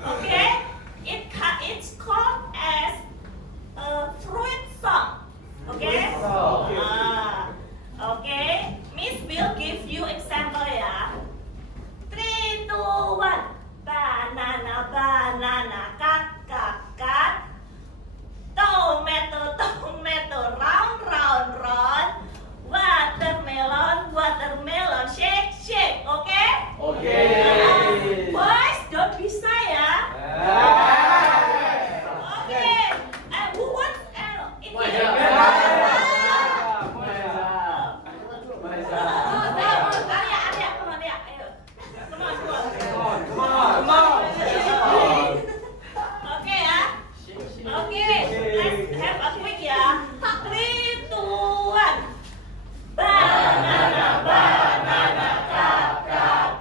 Okay? It's called as a fruit song. Okay? Okay. Miss will give you example ya. 3, 2, 1. Banana, banana, cat. Tomato, round, watermelon, shake, okay? Okay. Boys, don't be shy ya. Okay. And who wants in here? Arya, come on, ayo. Come on. Okay ya. Okay, let's have a quick ya. 3, 2, 1. Banana,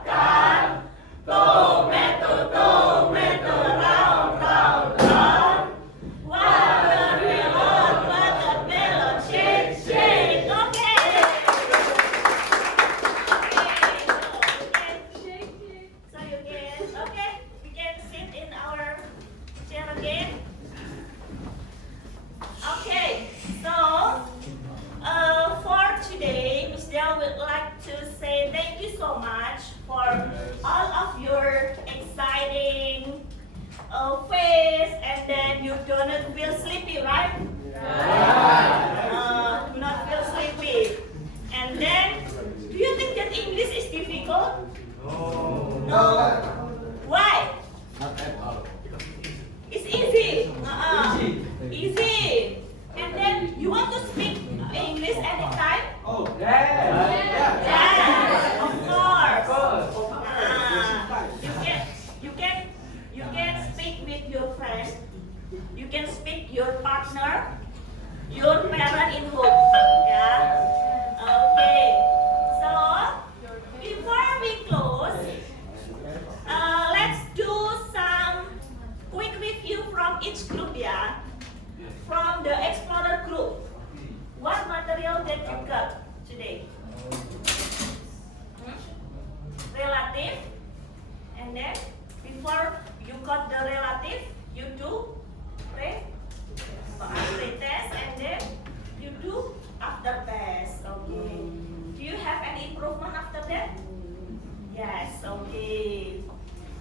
cat. Tomato, round. Watermelon, shake. Okay. So you can, okay, we can sit in our chair again. Okay, so for today, Miss Del would like to say thank you so much for all of your exciting face, and then you don't feel sleepy, right? Do not feel sleepy. And then, do you think that English is difficult? No. Why? It's easy. Easy. And then you want to speak English anytime? Yes, of course. You can speak with your friends. You can speak your partner, your parent in home. Yeah. Okay. So before we close, let's do some quick review from each group. Yeah. From the Explorer group, what material that you got today? Relative, and then before you got the relative, you do pre-test, and then you do after test. Okay. Do you have any improvement after that? Yes. Okay.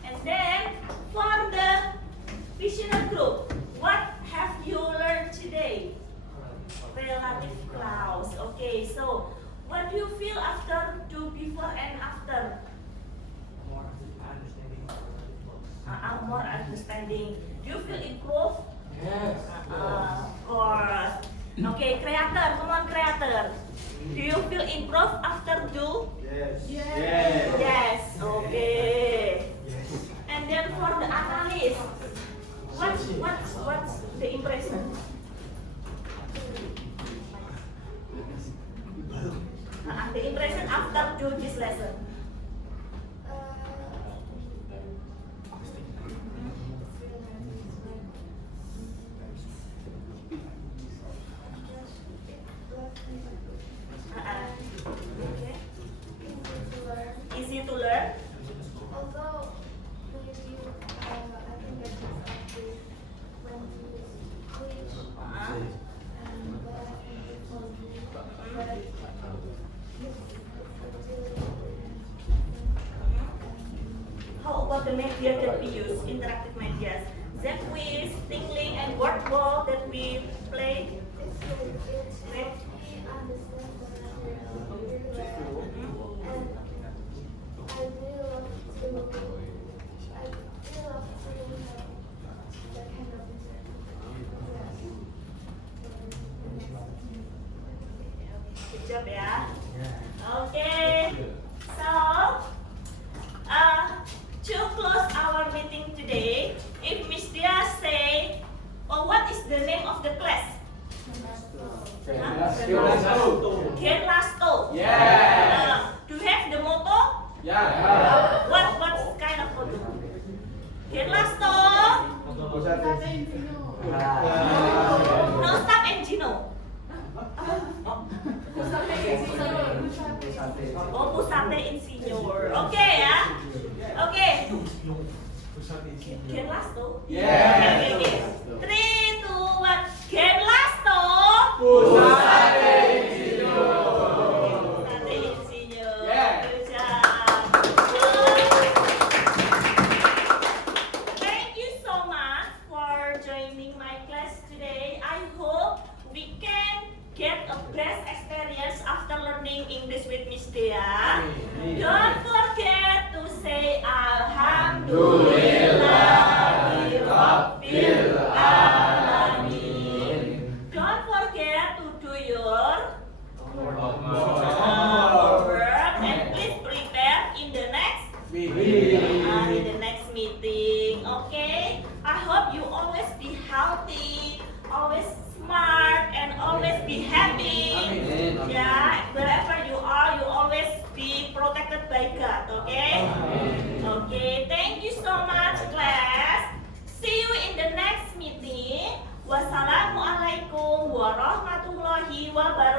And then for the visional group, what have you learned today? Relative clause. Okay, so what do you feel after do before and after? More understanding. Do you feel improved? Yes. For Okay, creator, come on, creator. Do you feel improve after do? Yes. Yes. Okay. And then for the analyst, what's the impression? The impression after do this lesson. Okay. Easy to learn. Although we do, I think that it's up to when to which and where and but How about the media that we use, interactive media? That quiz, tingling, and word ball that we play. it's helps me understand the material really well, and I really love to have that kind of Good job, ya. Okay. So, to close our meeting today, if Miss Dia say, oh, what is the name of the class? Gen Lasto. Do you have the motto? What kind of motto? Gen Lasto. No stop and Gino. Oh, Pusate Insinyur. Okay ya. Okay. Gen Lasto. Okay. 3, 2, 1. Gen Lasto. Pusate Insinyur. Good job. Thank you so much for joining my class today. I hope we can get a best experience after learning English with Miss Dea. Don't forget to say Alhamdulillahirabbil alamin. Don't forget to do your homework and please prepare in the next meeting. Okay? I hope you always be healthy, always smart, and always be happy. Yeah, wherever you are, you always be protected by God. Okay? Okay. Thank you so much, class. See you in the next meeting. Wassalamualaikum warahmatullahi wabarakatuh.